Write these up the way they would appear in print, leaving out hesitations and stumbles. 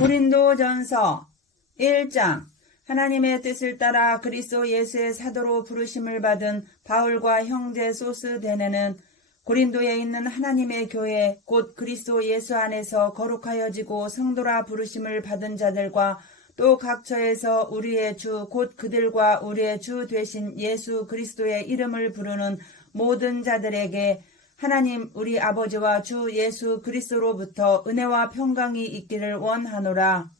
고린도전서 1장. 하나님의 뜻을 따라 그리스도 예수의 사도로 부르심을 받은 바울과 형제 소스데네는 고린도에 있는 하나님의 교회 곧 그리스도 예수 안에서 거룩하여지고 성도라 부르심을 받은 자들과 또 각처에서 우리의 주 곧 그들과 우리의 주 되신 예수 그리스도의 이름을 부르는 모든 자들에게 하나님 우리 아버지와 주 예수 그리스도로부터 은혜와 평강이 있기를 원하노라.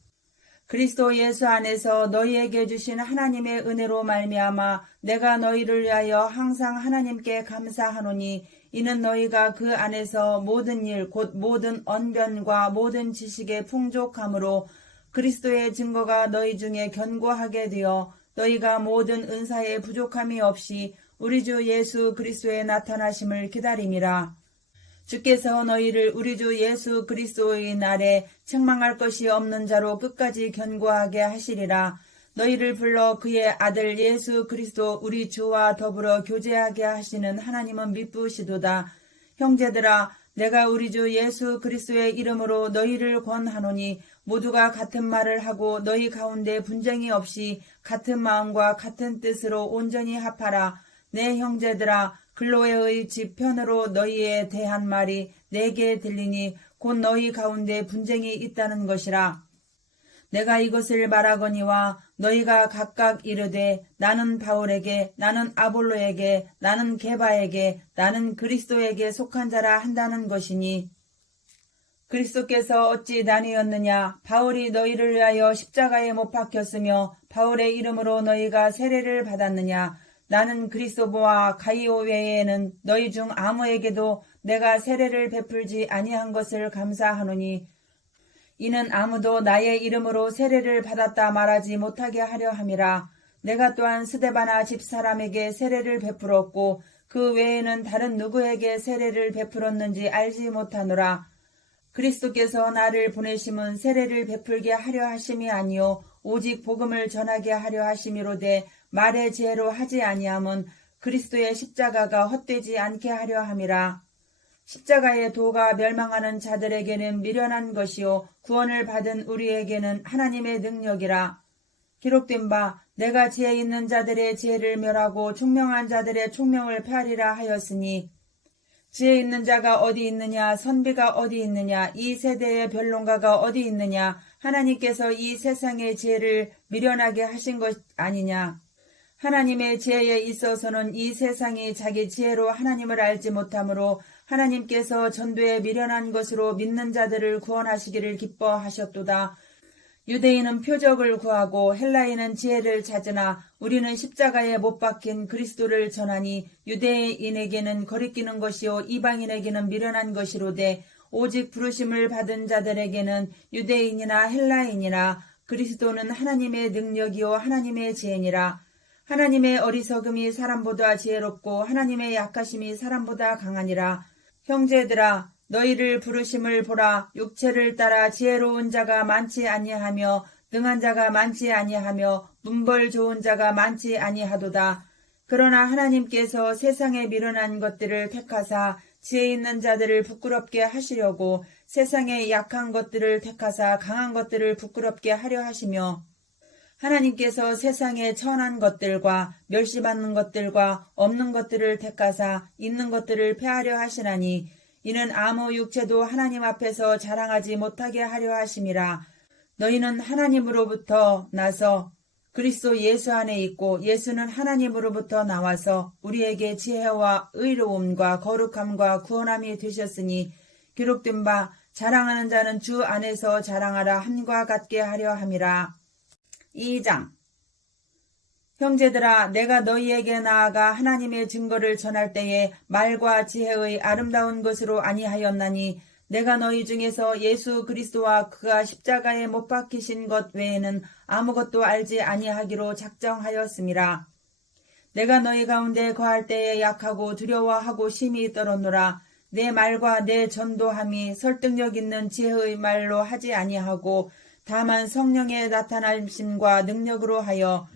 그리스도 예수 안에서 너희에게 주신 하나님의 은혜로 말미암아 내가 너희를 위하여 항상 하나님께 감사하노니 이는 너희가 그 안에서 모든 일 곧 모든 언변과 모든 지식의 풍족함으로 그리스도의 증거가 너희 중에 견고하게 되어 너희가 모든 은사에 부족함이 없이 우리 주 예수 그리스도의 나타나심을 기다림이라. 주께서 너희를 우리 주 예수 그리스도의 날에 책망할 것이 없는 자로 끝까지 견고하게 하시리라. 너희를 불러 그의 아들 예수 그리스도 우리 주와 더불어 교제하게 하시는 하나님은 미쁘시도다. 형제들아, 내가 우리 주 예수 그리스도의 이름으로 너희를 권하노니 모두가 같은 말을 하고 너희 가운데 분쟁이 없이 같은 마음과 같은 뜻으로 온전히 합하라. 내 형제들아, 글로에의 집 편으로 너희에 대한 말이 내게 들리니 곧 너희 가운데 분쟁이 있다는 것이라. 내가 이것을 말하거니와 너희가 각각 이르되 나는 바울에게, 나는 아볼로에게, 나는 게바에게, 나는 그리스도에게 속한 자라 한다는 것이니 그리스도께서 어찌 나뉘었느냐? 바울이 너희를 위하여 십자가에 못 박혔으며 바울의 이름으로 너희가 세례를 받았느냐? 나는 그리스도와 가이오 외에는 너희 중 아무에게도 내가 세례를 베풀지 아니한 것을 감사하노니 이는 아무도 나의 이름으로 세례를 받았다 말하지 못하게 하려 함이라. 내가 또한 스데바나 집사람에게 세례를 베풀었고 그 외에는 다른 누구에게 세례를 베풀었는지 알지 못하노라. 그리스도께서 나를 보내심은 세례를 베풀게 하려 하심이 아니요 오직 복음을 전하게 하려 하심이로되 말의 지혜로 하지 아니함은 그리스도의 십자가가 헛되지 않게 하려 함이라. 십자가의 도가 멸망하는 자들에게는 미련한 것이요 구원을 받은 우리에게는 하나님의 능력이라. 기록된 바 내가 지혜 있는 자들의 지혜를 멸하고 총명한 자들의 총명을 폐하리라 하였으니 지혜 있는 자가 어디 있느냐, 선비가 어디 있느냐, 이 세대의 변론가가 어디 있느냐, 하나님께서 이 세상의 지혜를 미련하게 하신 것 아니냐. 하나님의 지혜에 있어서는 이 세상이 자기 지혜로 하나님을 알지 못하므로 하나님께서 전도에 미련한 것으로 믿는 자들을 구원하시기를 기뻐하셨도다. 유대인은 표적을 구하고 헬라인은 지혜를 찾으나 우리는 십자가에 못 박힌 그리스도를 전하니 유대인에게는 거리끼는 것이요 이방인에게는 미련한 것이로되 오직 부르심을 받은 자들에게는 유대인이나 헬라인이나 그리스도는 하나님의 능력이요 하나님의 지혜니라. 하나님의 어리석음이 사람보다 지혜롭고 하나님의 약하심이 사람보다 강하니라. 형제들아, 너희를 부르심을 보라. 육체를 따라 지혜로운 자가 많지 아니하며 능한 자가 많지 아니하며 문벌 좋은 자가 많지 아니하도다. 그러나 하나님께서 세상에 미련한 것들을 택하사 지혜 있는 자들을 부끄럽게 하시려고 세상에 약한 것들을 택하사 강한 것들을 부끄럽게 하려 하시며 하나님께서 세상에 천한 것들과 멸시받는 것들과 없는 것들을 택하사 있는 것들을 폐하려 하시나니 이는 아무 육체도 하나님 앞에서 자랑하지 못하게 하려 하심이라. 너희는 하나님으로부터 나서 그리스도 예수 안에 있고 예수는 하나님으로부터 나와서 우리에게 지혜와 의로움과 거룩함과 구원함이 되셨으니 기록된 바 자랑하는 자는 주 안에서 자랑하라 함과 같게 하려 함이라. 2장. 형제들아, 내가 너희에게 나아가 하나님의 증거를 전할 때에 말과 지혜의 아름다운 것으로 아니하였나니 내가 너희 중에서 예수 그리스도와 그가 십자가에 못 박히신 것 외에는 아무것도 알지 아니하기로 작정하였음이라. 내가 너희 가운데 거할 때에 약하고 두려워하고 심히 떨었노라. 내 말과 내 전도함이 설득력 있는 지혜의 말로 하지 아니하고 다만 성령의 나타나심과 능력으로 하여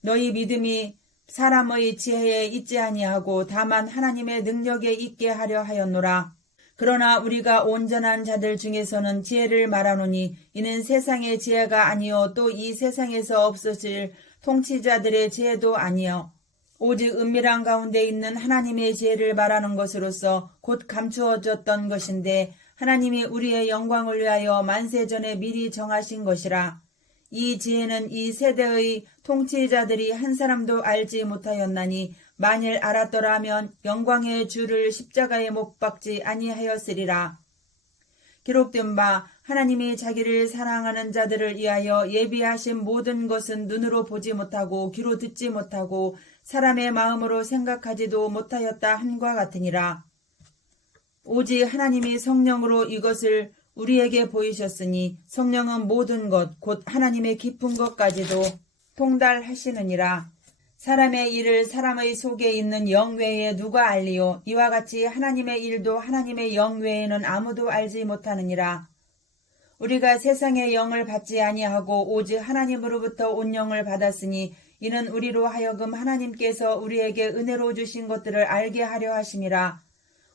너희 믿음이 사람의 지혜에 있지 아니하고 다만 하나님의 능력에 있게 하려 하였노라. 그러나 우리가 온전한 자들 중에서는 지혜를 말하노니 이는 세상의 지혜가 아니요 또 이 세상에서 없어질 통치자들의 지혜도 아니요 오직 은밀한 가운데 있는 하나님의 지혜를 말하는 것으로서 곧 감추어졌던 것인데 하나님이 우리의 영광을 위하여 만세전에 미리 정하신 것이라. 이 지혜는 이 세대의 통치자들이 한 사람도 알지 못하였나니 만일 알았더라면 영광의 주를 십자가에 못 박지 아니하였으리라. 기록된 바 하나님이 자기를 사랑하는 자들을 위하여 예비하신 모든 것은 눈으로 보지 못하고 귀로 듣지 못하고 사람의 마음으로 생각하지도 못하였다 함과 같으니라. 오직 하나님이 성령으로 이것을 우리에게 보이셨으니 성령은 모든 것 곧 하나님의 깊은 것까지도 통달하시느니라. 사람의 일을 사람의 속에 있는 영 외에 누가 알리요? 이와 같이 하나님의 일도 하나님의 영 외에는 아무도 알지 못하느니라. 우리가 세상의 영을 받지 아니하고 오직 하나님으로부터 온 영을 받았으니 이는 우리로 하여금 하나님께서 우리에게 은혜로 주신 것들을 알게 하려 하심이라.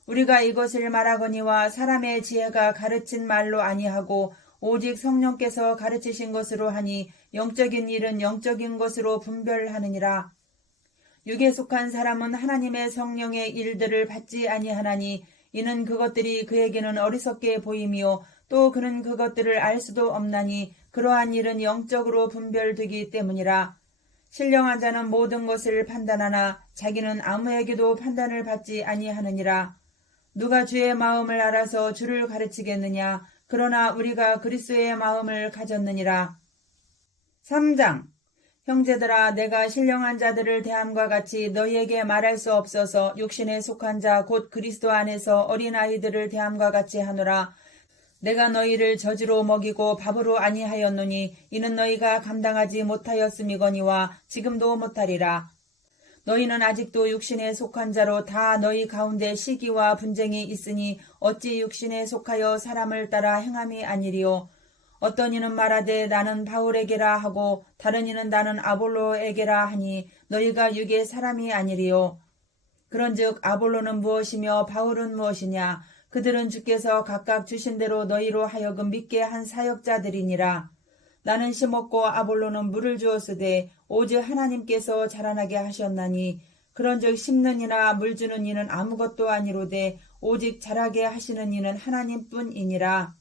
우리가 이것을 말하거니와 사람의 지혜가 가르친 말로 아니하고 오직 성령께서 가르치신 것으로 하니 영적인 일은 영적인 것으로 분별하느니라. 육에 속한 사람은 하나님의 성령의 일들을 받지 아니하나니 이는 그것들이 그에게는 어리석게 보이며 또 그는 그것들을 알 수도 없나니 그러한 일은 영적으로 분별되기 때문이라. 신령한 자는 모든 것을 판단하나 자기는 아무에게도 판단을 받지 아니하느니라. 누가 주의 마음을 알아서 주를 가르치겠느냐. 그러나 우리가 그리스도의 마음을 가졌느니라. 3장. 형제들아, 내가 신령한 자들을 대함과 같이 너희에게 말할 수 없어서 육신에 속한 자 곧 그리스도 안에서 어린아이들을 대함과 같이 하노라. 내가 너희를 젖으로 먹이고 밥으로 아니하였노니 이는 너희가 감당하지 못하였음이거니와 지금도 못하리라. 너희는 아직도 육신에 속한 자로 다 너희 가운데 시기와 분쟁이 있으니 어찌 육신에 속하여 사람을 따라 행함이 아니리요. 어떤 이는 말하되 나는 바울에게라 하고 다른 이는 나는 아볼로에게라 하니 너희가 육의 사람이 아니리요. 그런즉 아볼로는 무엇이며 바울은 무엇이냐. 그들은 주께서 각각 주신 대로 너희로 하여금 믿게 한 사역자들이니라. 나는 심었고 아볼로는 물을 주었으되 오직 하나님께서 자라나게 하셨나니 그런즉 심는 이나 물 주는 이는 아무것도 아니로되 오직 자라게 하시는 이는 하나님뿐이니라.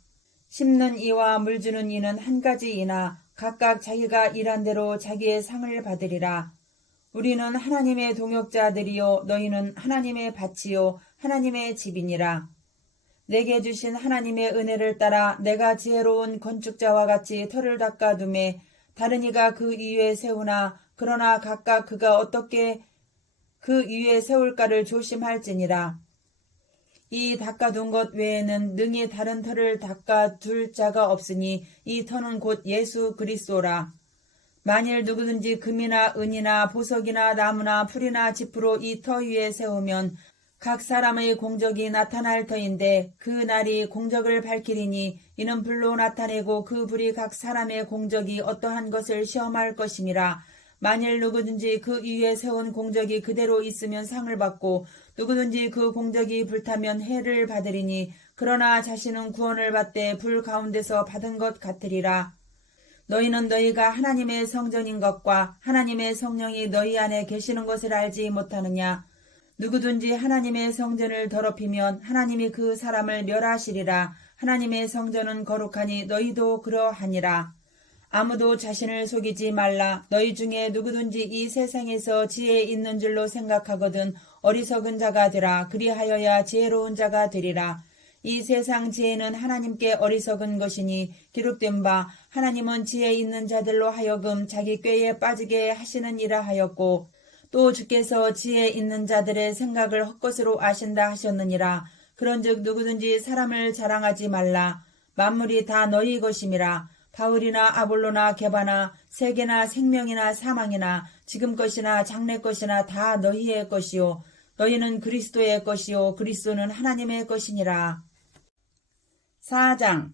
심는 이와 물 주는 이는 한 가지이나 각각 자기가 일한 대로 자기의 상을 받으리라. 우리는 하나님의 동역자들이요 너희는 하나님의 밭이요 하나님의 집이니라. 내게 주신 하나님의 은혜를 따라 내가 지혜로운 건축자와 같이 터를 닦아둠에 다른 이가 그 위에 세우나 그러나 각각 그가 어떻게 그 위에 세울까를 조심할지니라. 이 닦아둔 것 외에는 능히 다른 터를 닦아둘 자가 없으니 이 터는 곧 예수 그리스도라. 만일 누구든지 금이나 은이나 보석이나 나무나 풀이나 짚으로 이 터 위에 세우면 각 사람의 공적이 나타날 터인데 그 날이 공적을 밝히리니 이는 불로 나타내고 그 불이 각 사람의 공적이 어떠한 것을 시험할 것임이라. 만일 누구든지 그 위에 세운 공적이 그대로 있으면 상을 받고 누구든지 그 공적이 불타면 해를 받으리니 그러나 자신은 구원을 받되 불 가운데서 받은 것 같으리라. 너희는 너희가 하나님의 성전인 것과 하나님의 성령이 너희 안에 계시는 것을 알지 못하느냐. 누구든지 하나님의 성전을 더럽히면 하나님이 그 사람을 멸하시리라. 하나님의 성전은 거룩하니 너희도 그러하니라. 아무도 자신을 속이지 말라. 너희 중에 누구든지 이 세상에서 지혜 있는 줄로 생각하거든 어리석은 자가 되라. 그리하여야 지혜로운 자가 되리라. 이 세상 지혜는 하나님께 어리석은 것이니 기록된 바 하나님은 지혜 있는 자들로 하여금 자기 꾀에 빠지게 하시느니라 하였고 또 주께서 지혜 있는 자들의 생각을 헛것으로 아신다 하셨느니라. 그런즉 누구든지 사람을 자랑하지 말라. 만물이 다 너희 것임이라. 바울이나 아볼로나 게바나 세계나 생명이나 사망이나 지금 것이나 장래 것이나 다 너희의 것이요 너희는 그리스도의 것이요 그리스도는 하나님의 것이니라. 4장.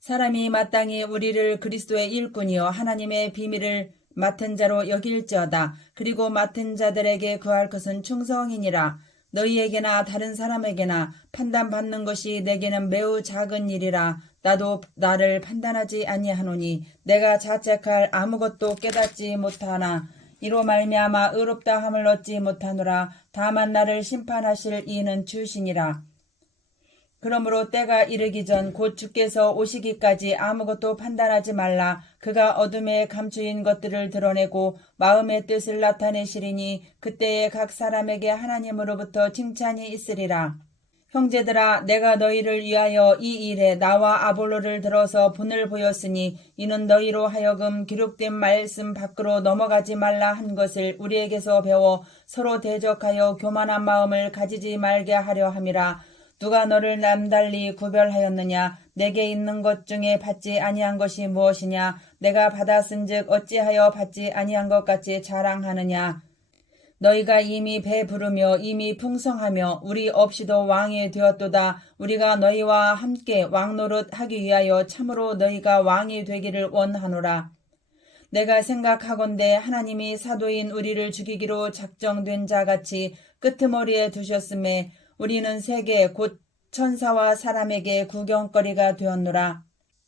사람이 마땅히 우리를 그리스도의 일꾼이요 하나님의 비밀을 맡은 자로 여길지어다. 그리고 맡은 자들에게 거할 것은 충성이니라. 너희에게나 다른 사람에게나 판단받는 것이 내게는 매우 작은 일이라. 나도 나를 판단하지 아니하노니 내가 자책할 아무것도 깨닫지 못하나 이로 말미암아 의롭다함을 얻지 못하노라. 다만 나를 심판하실 이는 주시니라. 그러므로 때가 이르기 전 곧 주께서 오시기까지 아무것도 판단하지 말라. 그가 어둠에 감추인 것들을 드러내고 마음의 뜻을 나타내시리니 그때에 각 사람에게 하나님으로부터 칭찬이 있으리라. 형제들아, 내가 너희를 위하여 이 일에 나와 아볼로를 들어서 분을 보였으니 이는 너희로 하여금 기록된 말씀 밖으로 넘어가지 말라 한 것을 우리에게서 배워 서로 대적하여 교만한 마음을 가지지 말게 하려 함이라. 누가 너를 남달리 구별하였느냐? 내게 있는 것 중에 받지 아니한 것이 무엇이냐? 내가 받았은즉 어찌하여 받지 아니한 것 같이 자랑하느냐? 너희가 이미 배부르며 이미 풍성하며 우리 없이도 왕이 되었도다. 우리가 너희와 함께 왕노릇 하기 위하여 참으로 너희가 왕이 되기를 원하노라. 내가 생각하건대 하나님이 사도인 우리를 죽이기로 작정된 자같이 끄트머리에 두셨음에 우리는 세계 곧 천사와 사람에게 구경거리가 되었노라.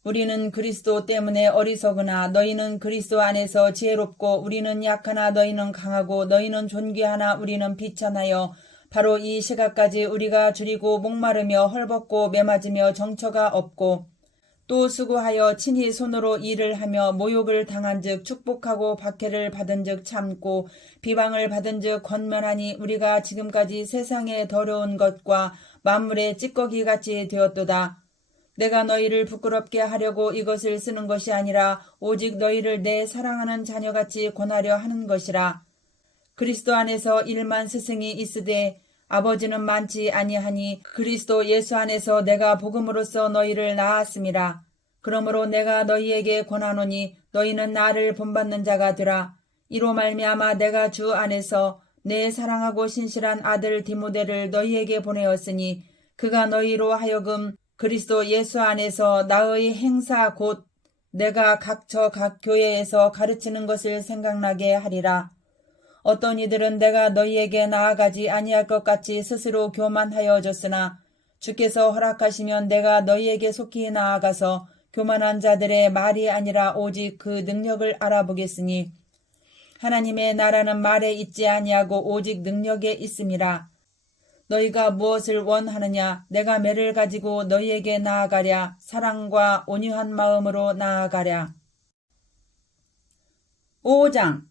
우리는 그리스도 때문에 어리석으나 너희는 그리스도 안에서 지혜롭고 우리는 약하나 너희는 강하고 너희는 존귀하나 우리는 비천하여 바로 이 시각까지 우리가 줄이고 목마르며 헐벗고 매맞으며 정처가 없고 또 수고하여 친히 손으로 일을 하며 모욕을 당한즉 축복하고 박해를 받은즉 참고 비방을 받은즉 권면하니 우리가 지금까지 세상에 더러운 것과 만물의 찌꺼기같이 되었도다. 내가 너희를 부끄럽게 하려고 이것을 쓰는 것이 아니라 오직 너희를 내 사랑하는 자녀같이 권하려 하는 것이라. 그리스도 안에서 일만 스승이 있으되 아버지는 많지 아니하니 그리스도 예수 안에서 내가 복음으로써 너희를 낳았음이라. 그러므로 내가 너희에게 권하노니 너희는 나를 본받는 자가 되라. 이로 말미암아 내가 주 안에서 내 사랑하고 신실한 아들 디모데를 너희에게 보내었으니 그가 너희로 하여금 그리스도 예수 안에서 나의 행사 곧 내가 각처 각 교회에서 가르치는 것을 생각나게 하리라. 어떤 이들은 내가 너희에게 나아가지 아니할 것 같이 스스로 교만하여졌으나 주께서 허락하시면 내가 너희에게 속히 나아가서 교만한 자들의 말이 아니라 오직 그 능력을 알아보겠으니 하나님의 나라는 말에 있지 아니하고 오직 능력에 있음이라. 너희가 무엇을 원하느냐? 내가 매를 가지고 너희에게 나아가랴. 사랑과 온유한 마음으로 나아가랴. 5장.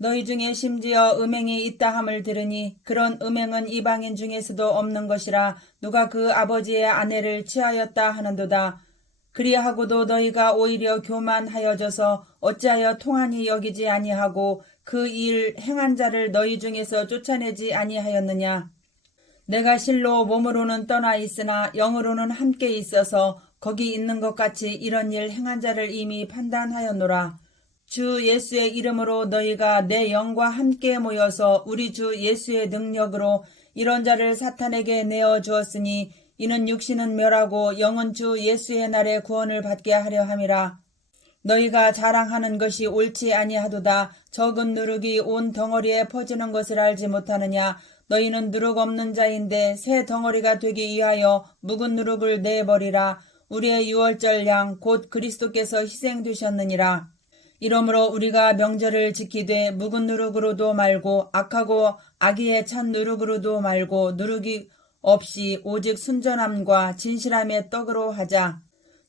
너희 중에 심지어 음행이 있다함을 들으니 그런 음행은 이방인 중에서도 없는 것이라. 누가 그 아버지의 아내를 취하였다 하는도다. 그리하고도 너희가 오히려 교만하여져서 어찌하여 통한이 여기지 아니하고 그 일 행한 자를 너희 중에서 쫓아내지 아니하였느냐. 내가 실로 몸으로는 떠나 있으나 영으로는 함께 있어서 거기 있는 것 같이 이런 일 행한 자를 이미 판단하였노라. 주 예수의 이름으로 너희가 내 영과 함께 모여서 우리 주 예수의 능력으로 이런 자를 사탄에게 내어 주었으니 이는 육신은 멸하고 영은 주 예수의 날에 구원을 받게 하려 함이라. 너희가 자랑하는 것이 옳지 아니하도다. 적은 누룩이 온 덩어리에 퍼지는 것을 알지 못하느냐. 너희는 누룩 없는 자인데 새 덩어리가 되기 위하여 묵은 누룩을 내버리라. 우리의 유월절 양 곧 그리스도께서 희생되셨느니라. 이러므로 우리가 명절을 지키되 묵은 누룩으로도 말고 악하고 악의에 찬 누룩으로도 말고 누룩이 없이 오직 순전함과 진실함의 떡으로 하자.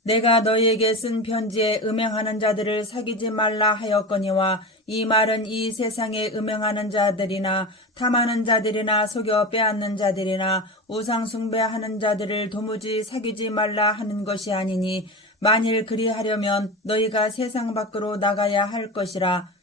내가 너희에게 쓴 편지에 음행하는 자들을 사귀지 말라 하였거니와 이 말은 이 세상에 음행하는 자들이나 탐하는 자들이나 속여 빼앗는 자들이나 우상 숭배하는 자들을 도무지 사귀지 말라 하는 것이 아니니 만일 그리하려면 너희가 세상 밖으로 나가야 할 것이라.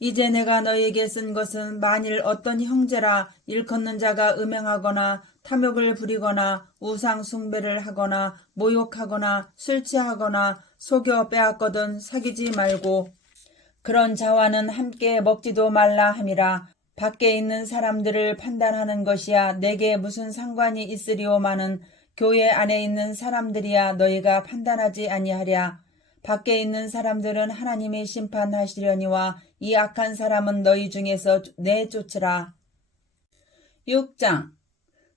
이제 내가 너희에게 쓴 것은 만일 어떤 형제라 일컫는 자가 음행하거나 탐욕을 부리거나 우상 숭배를 하거나 모욕하거나 술 취하거나 속여 빼앗거든 사귀지 말고 그런 자와는 함께 먹지도 말라 함이라. 밖에 있는 사람들을 판단하는 것이야 내게 무슨 상관이 있으리오마는 교회 안에 있는 사람들이야 너희가 판단하지 아니하랴. 밖에 있는 사람들은 하나님이 심판하시려니와 이 악한 사람은 너희 중에서 내쫓으라. 6장.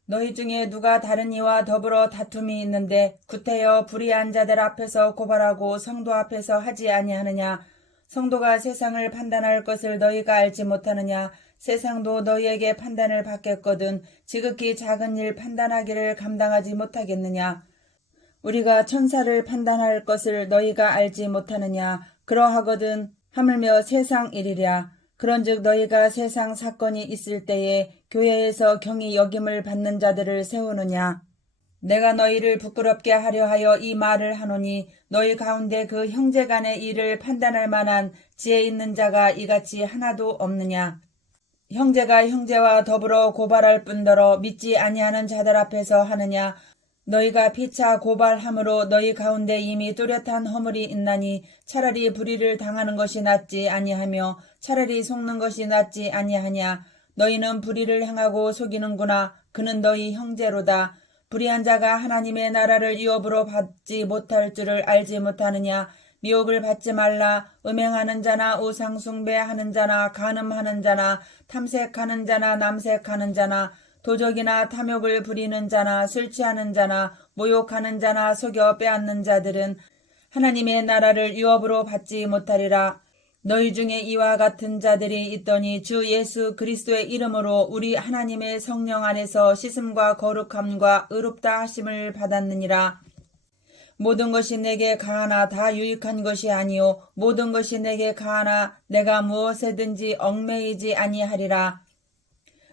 너희 중에 누가 다른 이와 더불어 다툼이 있는데 구태여 불의한 자들 앞에서 고발하고 성도 앞에서 하지 아니하느냐. 성도가 세상을 판단할 것을 너희가 알지 못하느냐. 세상도 너희에게 판단을 받겠거든 지극히 작은 일 판단하기를 감당하지 못하겠느냐. 우리가 천사를 판단할 것을 너희가 알지 못하느냐. 그러하거든 하물며 세상 일이랴. 그런즉 너희가 세상 사건이 있을 때에 교회에서 경히 여김을 받는 자들을 세우느냐. 내가 너희를 부끄럽게 하려 하여 이 말을 하노니 너희 가운데 그 형제간의 일을 판단할 만한 지혜 있는 자가 이같이 하나도 없느냐. 형제가 형제와 더불어 고발할 뿐더러 믿지 아니하는 자들 앞에서 하느냐. 너희가 피차 고발함으로 너희 가운데 이미 뚜렷한 허물이 있나니 차라리 불의를 당하는 것이 낫지 아니하며 차라리 속는 것이 낫지 아니하냐. 너희는 불의를 행하고 속이는구나. 그는 너희 형제로다. 불의한 자가 하나님의 나라를 유업으로 받지 못할 줄을 알지 못하느냐. 미혹을 받지 말라. 음행하는 자나 우상 숭배하는 자나 간음하는 자나 탐색하는 자나 남색하는 자나 도적이나 탐욕을 부리는 자나 술 취하는 자나 모욕하는 자나 속여 빼앗는 자들은 하나님의 나라를 유업으로 받지 못하리라. 너희 중에 이와 같은 자들이 있더니 주 예수 그리스도의 이름으로 우리 하나님의 성령 안에서 씻음과 거룩함과 의롭다 하심을 받았느니라. 모든 것이 내게 가하나 다 유익한 것이 아니요 모든 것이 내게 가하나 내가 무엇에든지 얽매이지 아니하리라.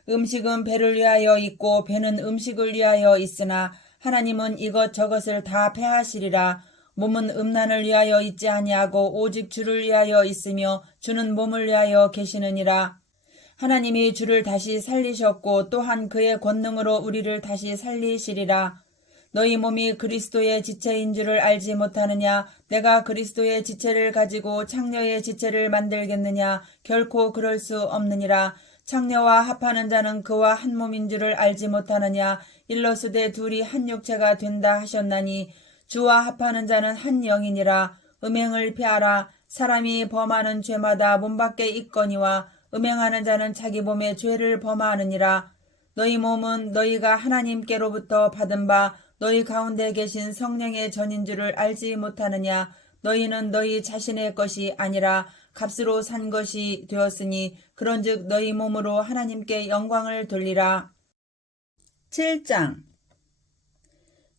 음식은 배를 위하여 있고 배는 음식을 위하여 있으나 하나님은 이것저것을 다 패하시리라. 몸은 음란을 위하여 있지 아니하고 오직 주를 위하여 있으며 주는 몸을 위하여 계시느니라. 하나님이 주를 다시 살리셨고 또한 그의 권능으로 우리를 다시 살리시리라. 너희 몸이 그리스도의 지체인 줄을 알지 못하느냐. 내가 그리스도의 지체를 가지고 창녀의 지체를 만들겠느냐. 결코 그럴 수 없느니라. 창녀와 합하는 자는 그와 한 몸인 줄을 알지 못하느냐. 일러스되 둘이 한 육체가 된다 하셨나니 주와 합하는 자는 한 영이니라. 음행을 피하라. 사람이 범하는 죄마다 몸 밖에 있거니와 음행하는 자는 자기 몸에 죄를 범하느니라. 너희 몸은 너희가 하나님께로부터 받은 바 너희 가운데 계신 성령의 전인 줄을 알지 못하느냐. 너희는 너희 자신의 것이 아니라 값으로 산 것이 되었으니 그런즉 너희 몸으로 하나님께 영광을 돌리라. 7장.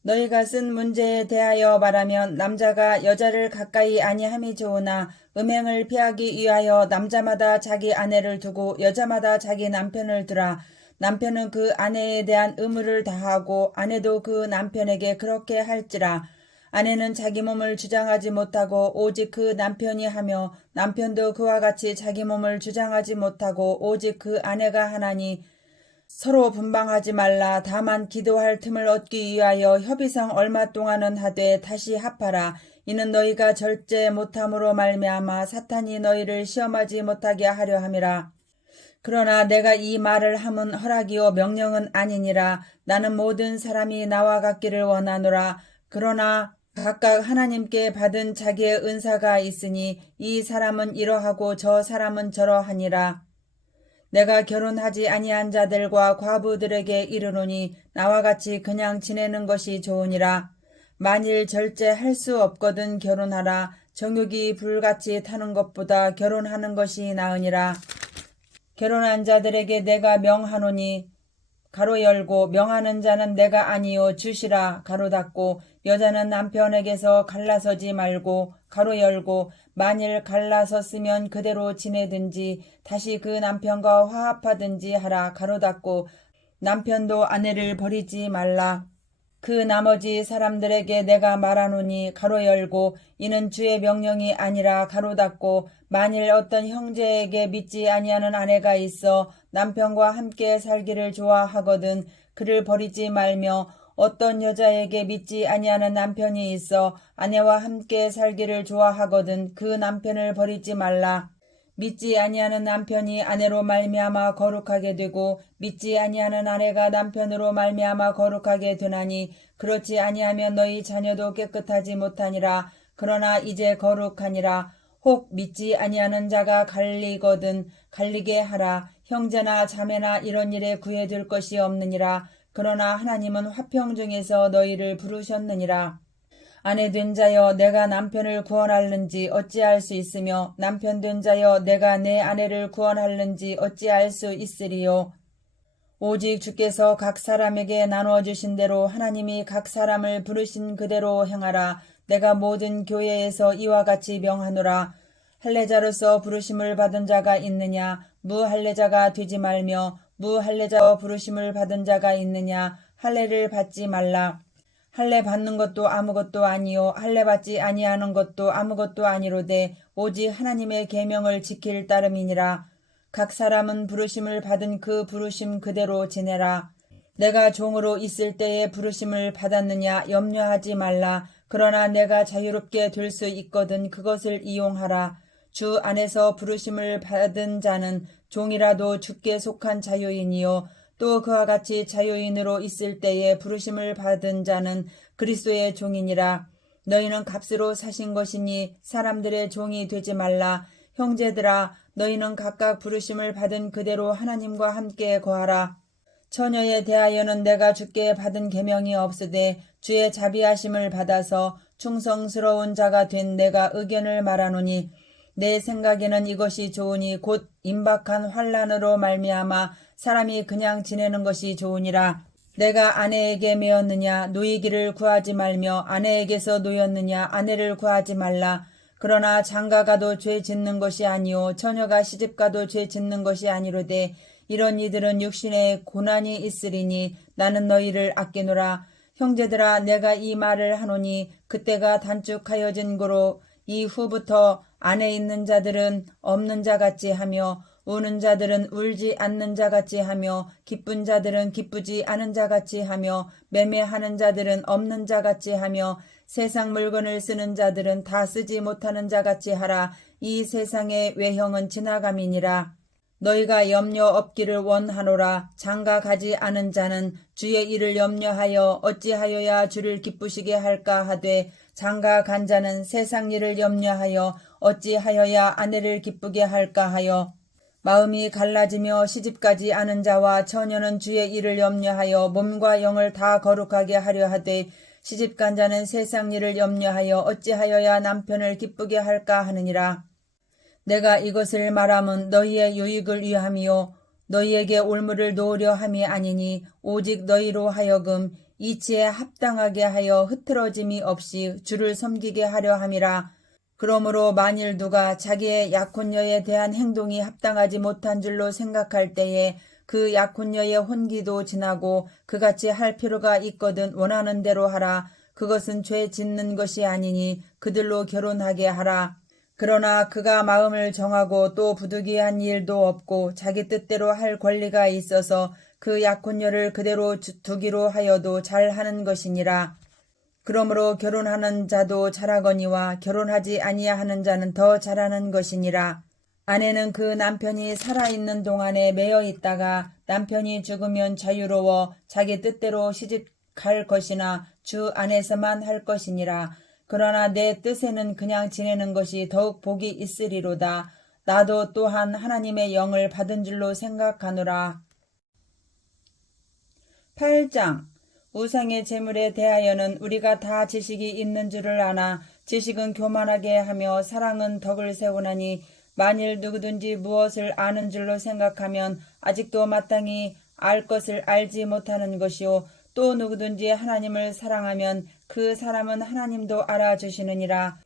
너희가 쓴 문제에 대하여 말하면 남자가 여자를 가까이 아니함이 좋으나 음행을 피하기 위하여 남자마다 자기 아내를 두고 여자마다 자기 남편을 두라. 남편은 그 아내에 대한 의무를 다하고 아내도 그 남편에게 그렇게 할지라. 아내는 자기 몸을 주장하지 못하고 오직 그 남편이 하며 남편도 그와 같이 자기 몸을 주장하지 못하고 오직 그 아내가 하나니 서로 분방하지 말라. 다만 기도할 틈을 얻기 위하여 협의상 얼마 동안은 하되 다시 합하라. 이는 너희가 절제 못함으로 말미암아 사탄이 너희를 시험하지 못하게 하려 함이라. 그러나 내가 이 말을 함은 허락이요 명령은 아니니라. 나는 모든 사람이 나와 같기를 원하노라. 그러나 각각 하나님께 받은 자기의 은사가 있으니 이 사람은 이러하고 저 사람은 저러하니라. 내가 결혼하지 아니한 자들과 과부들에게 이르노니 나와 같이 그냥 지내는 것이 좋으니라. 만일 절제할 수 없거든 결혼하라. 정욕이 불같이 타는 것보다 결혼하는 것이 나으니라. 결혼한 자들에게 내가 명하노니 가로 열고 명하는 자는 내가 아니요 주시라 가로 닫고 여자는 남편에게서 갈라서지 말고 가로 열고 만일 갈라섰으면 그대로 지내든지 다시 그 남편과 화합하든지 하라 가로 닫고 남편도 아내를 버리지 말라. 그 나머지 사람들에게 내가 말하노니 가로 열고 이는 주의 명령이 아니라 가로 닫고 만일 어떤 형제에게 믿지 아니하는 아내가 있어 남편과 함께 살기를 좋아하거든 그를 버리지 말며 어떤 여자에게 믿지 아니하는 남편이 있어 아내와 함께 살기를 좋아하거든 그 남편을 버리지 말라. 믿지 아니하는 남편이 아내로 말미암아 거룩하게 되고 믿지 아니하는 아내가 남편으로 말미암아 거룩하게 되나니 그렇지 아니하면 너희 자녀도 깨끗하지 못하니라. 그러나 이제 거룩하니라. 혹 믿지 아니하는 자가 갈리거든 갈리게 하라. 형제나 자매나 이런 일에 구애될 것이 없느니라. 그러나 하나님은 화평 중에서 너희를 부르셨느니라. 아내 된 자여 내가 남편을 구원할는지 어찌할 수 있으며 남편 된 자여 내가 내 아내를 구원할는지 어찌할 수 있으리요. 오직 주께서 각 사람에게 나누어 주신 대로 하나님이 각 사람을 부르신 그대로 행하라. 내가 모든 교회에서 이와 같이 명하노라. 할례자로서 부르심을 받은 자가 있느냐? 무할례자가 되지 말며 무할례자로 부르심을 받은 자가 있느냐? 할례를 받지 말라. 할례 받는 것도 아무것도 아니요 할례 받지 아니하는 것도 아무것도 아니로되 오직 하나님의 계명을 지킬 따름이니라. 각 사람은 부르심을 받은 그 부르심 그대로 지내라. 내가 종으로 있을 때에 부르심을 받았느냐 염려하지 말라. 그러나 내가 자유롭게 될 수 있거든 그것을 이용하라. 주 안에서 부르심을 받은 자는 종이라도 주께 속한 자유인이요 또 그와 같이 자유인으로 있을 때에 부르심을 받은 자는 그리스도의 종이니라. 너희는 값으로 사신 것이니 사람들의 종이 되지 말라. 형제들아 너희는 각각 부르심을 받은 그대로 하나님과 함께 거하라. 처녀에 대하여는 내가 주께 받은 계명이 없으되 주의 자비하심을 받아서 충성스러운 자가 된 내가 의견을 말하노니 내 생각에는 이것이 좋으니 곧 임박한 환난으로 말미암아 사람이 그냥 지내는 것이 좋으니라. 내가 아내에게 매었느냐 노이기를 구하지 말며 아내에게서 노였느냐 아내를 구하지 말라. 그러나 장가가도 죄 짓는 것이 아니요 처녀가 시집가도 죄 짓는 것이 아니로되 이런 이들은 육신에 고난이 있으리니 나는 너희를 아끼노라. 형제들아 내가 이 말을 하노니 그때가 단축하여진 고로 이후부터 안에 있는 자들은 없는 자같이 하며 우는 자들은 울지 않는 자같이 하며 기쁜 자들은 기쁘지 않은 자같이 하며 매매하는 자들은 없는 자같이 하며 세상 물건을 쓰는 자들은 다 쓰지 못하는 자같이 하라. 이 세상의 외형은 지나감이니라. 너희가 염려 없기를 원하노라. 장가 가지 않은 자는 주의 일을 염려하여 어찌하여야 주를 기쁘시게 할까 하되 장가 간 자는 세상 일을 염려하여 어찌하여야 아내를 기쁘게 할까 하여 마음이 갈라지며 시집가지 않은 자와 처녀는 주의 일을 염려하여 몸과 영을 다 거룩하게 하려 하되 시집간 자는 세상 일을 염려하여 어찌하여야 남편을 기쁘게 할까 하느니라. 내가 이것을 말함은 너희의 유익을 위함이요 너희에게 올무를 놓으려 함이 아니니 오직 너희로 하여금 이치에 합당하게 하여 흐트러짐이 없이 주를 섬기게 하려 함이라. 그러므로 만일 누가 자기의 약혼녀에 대한 행동이 합당하지 못한 줄로 생각할 때에 그 약혼녀의 혼기도 지나고 그같이 할 필요가 있거든 원하는 대로 하라. 그것은 죄 짓는 것이 아니니 그들로 결혼하게 하라. 그러나 그가 마음을 정하고 또 부득이한 일도 없고 자기 뜻대로 할 권리가 있어서 그 약혼녀를 그대로 두기로 하여도 잘하는 것이니라. 그러므로 결혼하는 자도 잘하거니와 결혼하지 아니하는 자는 더 잘하는 것이니라. 아내는 그 남편이 살아있는 동안에 매여 있다가 남편이 죽으면 자유로워 자기 뜻대로 시집갈 것이나 주 안에서만 할 것이니라. 그러나 내 뜻에는 그냥 지내는 것이 더욱 복이 있으리로다. 나도 또한 하나님의 영을 받은 줄로 생각하노라. 8장 우상의 제물에 대하여는 우리가 다 지식이 있는 줄을 아나 지식은 교만하게 하며 사랑은 덕을 세우나니 만일 누구든지 무엇을 아는 줄로 생각하면 아직도 마땅히 알 것을 알지 못하는 것이요 또 누구든지 하나님을 사랑하면 그 사람은 하나님도 알아주시느니라.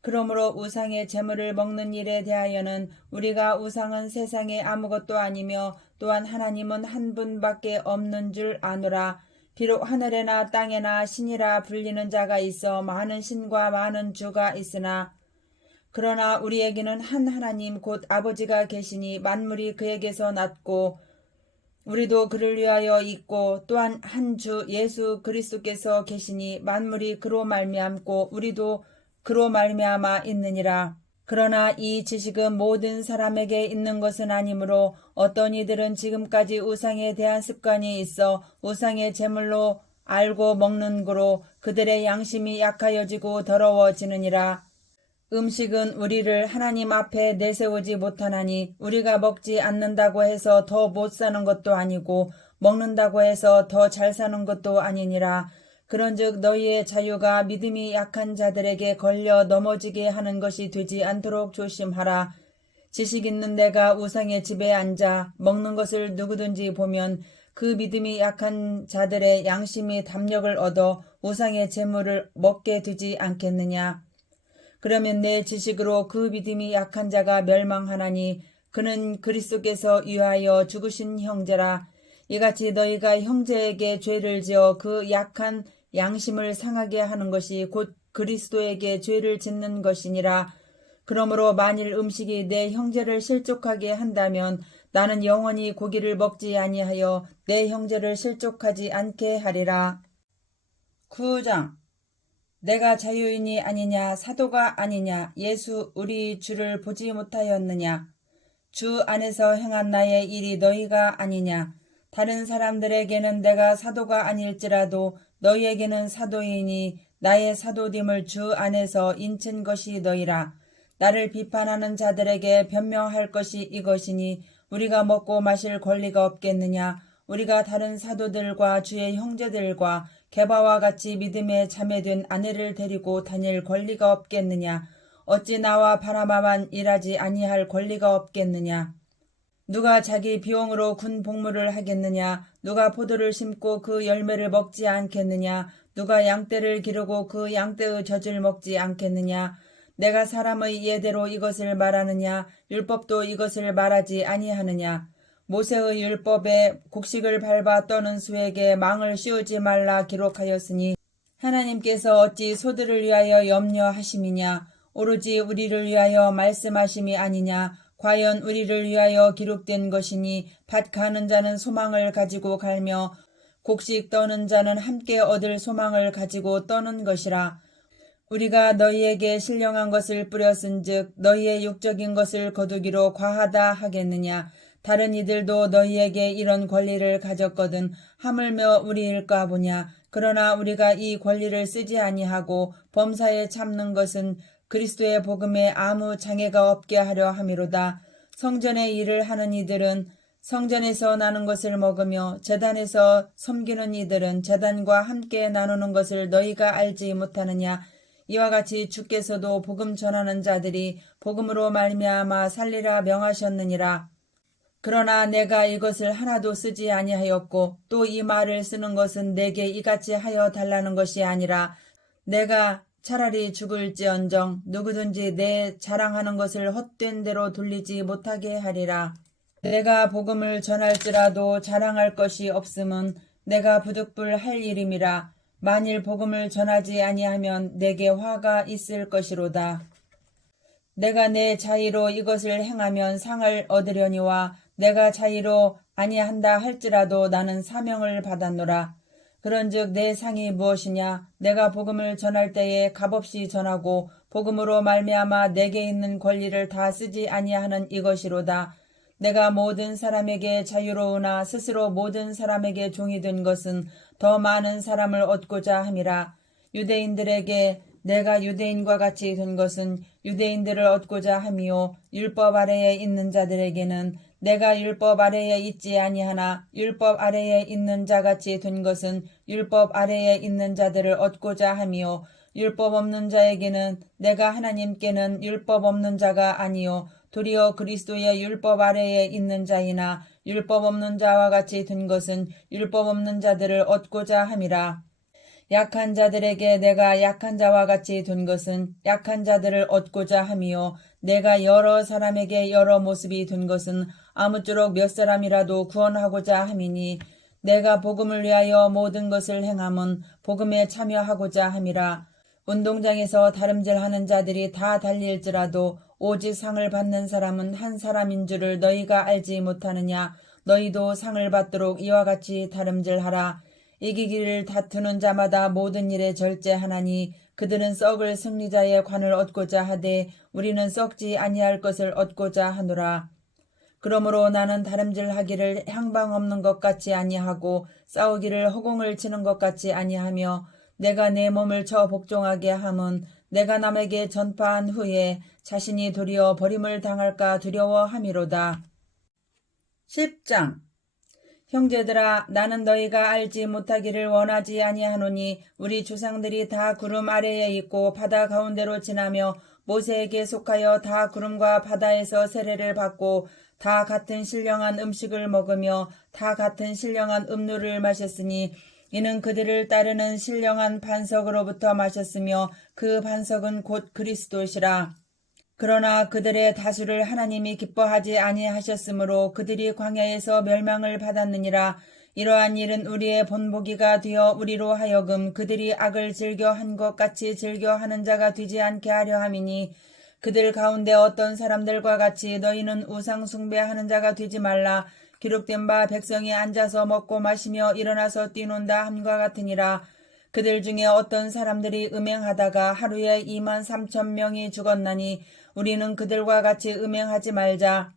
그러므로 우상의 제물을 먹는 일에 대하여는 우리가 우상은 세상에 아무것도 아니며 또한 하나님은 한 분밖에 없는 줄 아노라. 비록 하늘에나 땅에나 신이라 불리는 자가 있어 많은 신과 많은 주가 있으나 그러나 우리에게는 한 하나님 곧 아버지가 계시니 만물이 그에게서 났고 우리도 그를 위하여 있고 또한 한 주 예수 그리스도께서 계시니 만물이 그로 말미암고 우리도 그로 말미암아 있느니라. 그러나 이 지식은 모든 사람에게 있는 것은 아니므로 어떤 이들은 지금까지 우상에 대한 습관이 있어 우상의 제물로 알고 먹는 고로 그들의 양심이 약하여지고 더러워지느니라. 음식은 우리를 하나님 앞에 내세우지 못하나니 우리가 먹지 않는다고 해서 더 못 사는 것도 아니고 먹는다고 해서 더 잘 사는 것도 아니니라. 그런즉 너희의 자유가 믿음이 약한 자들에게 걸려 넘어지게 하는 것이 되지 않도록 조심하라. 지식 있는 내가 우상의 집에 앉아 먹는 것을 누구든지 보면 그 믿음이 약한 자들의 양심이 담력을 얻어 우상의 재물을 먹게 되지 않겠느냐. 그러면 내 지식으로 그 믿음이 약한 자가 멸망하나니 그는 그리스도께서 위하여 죽으신 형제라. 이같이 너희가 형제에게 죄를 지어 그 약한 양심을 상하게 하는 것이 곧 그리스도에게 죄를 짓는 것이니라. 그러므로 만일 음식이 내 형제를 실족하게 한다면 나는 영원히 고기를 먹지 아니하여 내 형제를 실족하지 않게 하리라. 9장 내가 자유인이 아니냐 사도가 아니냐 예수 우리 주를 보지 못하였느냐. 주 안에서 행한 나의 일이 너희가 아니냐. 다른 사람들에게는 내가 사도가 아닐지라도 너희에게는 사도이니 나의 사도됨을 주 안에서 인친 것이 너희라. 나를 비판하는 자들에게 변명할 것이 이것이니 우리가 먹고 마실 권리가 없겠느냐. 우리가 다른 사도들과 주의 형제들과 게바와 같이 믿음에 자매된 아내를 데리고 다닐 권리가 없겠느냐. 어찌 나와 바나바만 일하지 아니할 권리가 없겠느냐. 누가 자기 비용으로 군 복무를 하겠느냐. 누가 포도를 심고 그 열매를 먹지 않겠느냐. 누가 양떼를 기르고 그 양떼의 젖을 먹지 않겠느냐. 내가 사람의 예대로 이것을 말하느냐. 율법도 이것을 말하지 아니하느냐. 모세의 율법에 곡식을 밟아 떠는 수에게 망을 씌우지 말라 기록하였으니 하나님께서 어찌 소들을 위하여 염려하심이냐. 오로지 우리를 위하여 말씀하심이 아니냐. 과연 우리를 위하여 기록된 것이니 밭 가는 자는 소망을 가지고 갈며 곡식 떠는 자는 함께 얻을 소망을 가지고 떠는 것이라. 우리가 너희에게 신령한 것을 뿌렸은즉 너희의 육적인 것을 거두기로 과하다 하겠느냐. 다른 이들도 너희에게 이런 권리를 가졌거든 하물며 우리일까 보냐. 그러나 우리가 이 권리를 쓰지 아니하고 범사에 참는 것은 그리스도의 복음에 아무 장애가 없게 하려 함이로다. 성전의 일을 하는 이들은 성전에서 나는 것을 먹으며 제단에서 섬기는 이들은 제단과 함께 나누는 것을 너희가 알지 못하느냐. 이와 같이 주께서도 복음 전하는 자들이 복음으로 말미암아 살리라 명하셨느니라. 그러나 내가 이것을 하나도 쓰지 아니하였고 또 이 말을 쓰는 것은 내게 이같이 하여 달라는 것이 아니라 내가 차라리 죽을지언정 누구든지 내 자랑하는 것을 헛된 대로 돌리지 못하게 하리라. 내가 복음을 전할지라도 자랑할 것이 없음은 내가 부득불 할 일임이라. 만일 복음을 전하지 아니하면 내게 화가 있을 것이로다. 내가 내 자의로 이것을 행하면 상을 얻으려니와 내가 자의로 아니한다 할지라도 나는 사명을 받았노라. 그런즉 내 상이 무엇이냐. 내가 복음을 전할 때에 값없이 전하고 복음으로 말미암아 내게 있는 권리를 다 쓰지 아니하는 이것이로다. 내가 모든 사람에게 자유로우나 스스로 모든 사람에게 종이 된 것은 더 많은 사람을 얻고자 함이라. 유대인들에게 내가 유대인과 같이 된 것은 유대인들을 얻고자 함이요 율법 아래에 있는 자들에게는 내가 율법 아래에 있지 아니하나 율법 아래에 있는 자같이 된 것은 율법 아래에 있는 자들을 얻고자 함이요 율법 없는 자에게는 내가 하나님께는 율법 없는 자가 아니요 도리어 그리스도의 율법 아래에 있는 자이나 율법 없는 자와 같이 된 것은 율법 없는 자들을 얻고자 함이라. 약한 자들에게 내가 약한 자와 같이 된 것은 약한 자들을 얻고자 함이요 내가 여러 사람에게 여러 모습이 된 것은 아무쪼록 몇 사람이라도 구원하고자 함이니 내가 복음을 위하여 모든 것을 행함은 복음에 참여하고자 함이라. 운동장에서 다름질하는 자들이 다 달릴지라도 오직 상을 받는 사람은 한 사람인 줄을 너희가 알지 못하느냐. 너희도 상을 받도록 이와 같이 다름질하라. 이기기를 다투는 자마다 모든 일에 절제하나니 그들은 썩을 승리자의 관을 얻고자 하되 우리는 썩지 아니할 것을 얻고자 하노라. 그러므로 나는 다름질하기를 향방 없는 것 같이 아니하고 싸우기를 허공을 치는 것 같이 아니하며 내가 내 몸을 쳐 복종하게 함은 내가 남에게 전파한 후에 자신이 도리어 버림을 당할까 두려워함이로다. 10장. 형제들아, 나는 너희가 알지 못하기를 원하지 아니하노니 우리 조상들이 다 구름 아래에 있고 바다 가운데로 지나며 모세에게 속하여 다 구름과 바다에서 세례를 받고 다 같은 신령한 음식을 먹으며 다 같은 신령한 음료를 마셨으니 이는 그들을 따르는 신령한 반석으로부터 마셨으며 그 반석은 곧 그리스도시라. 그러나 그들의 다수를 하나님이 기뻐하지 아니하셨으므로 그들이 광야에서 멸망을 받았느니라. 이러한 일은 우리의 본보기가 되어 우리로 하여금 그들이 악을 즐겨 한 것 같이 즐겨 하는 자가 되지 않게 하려 함이니, 그들 가운데 어떤 사람들과 같이 너희는 우상 숭배하는 자가 되지 말라. 기록된 바 백성이 앉아서 먹고 마시며 일어나서 뛰논다 함과 같으니라. 그들 중에 어떤 사람들이 음행하다가 하루에 23,000명이 죽었나니 우리는 그들과 같이 음행하지 말자.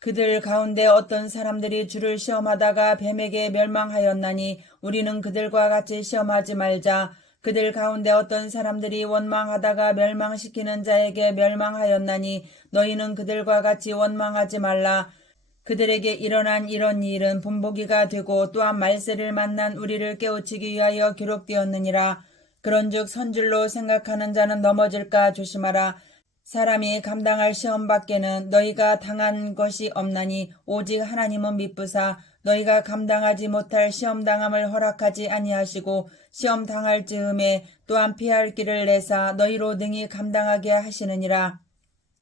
그들 가운데 어떤 사람들이 주를 시험하다가 뱀에게 멸망하였나니 우리는 그들과 같이 시험하지 말자. 그들 가운데 어떤 사람들이 원망하다가 멸망시키는 자에게 멸망하였나니 너희는 그들과 같이 원망하지 말라. 그들에게 일어난 이런 일은 본보기가 되고 또한 말세를 만난 우리를 깨우치기 위하여 기록되었느니라. 그런즉 선줄로 생각하는 자는 넘어질까 조심하라. 사람이 감당할 시험 밖에는 너희가 당한 것이 없나니 오직 하나님은 미쁘사 너희가 감당하지 못할 시험당함을 허락하지 아니하시고 시험당할 즈음에 또한 피할 길을 내사 너희로 능히 감당하게 하시느니라.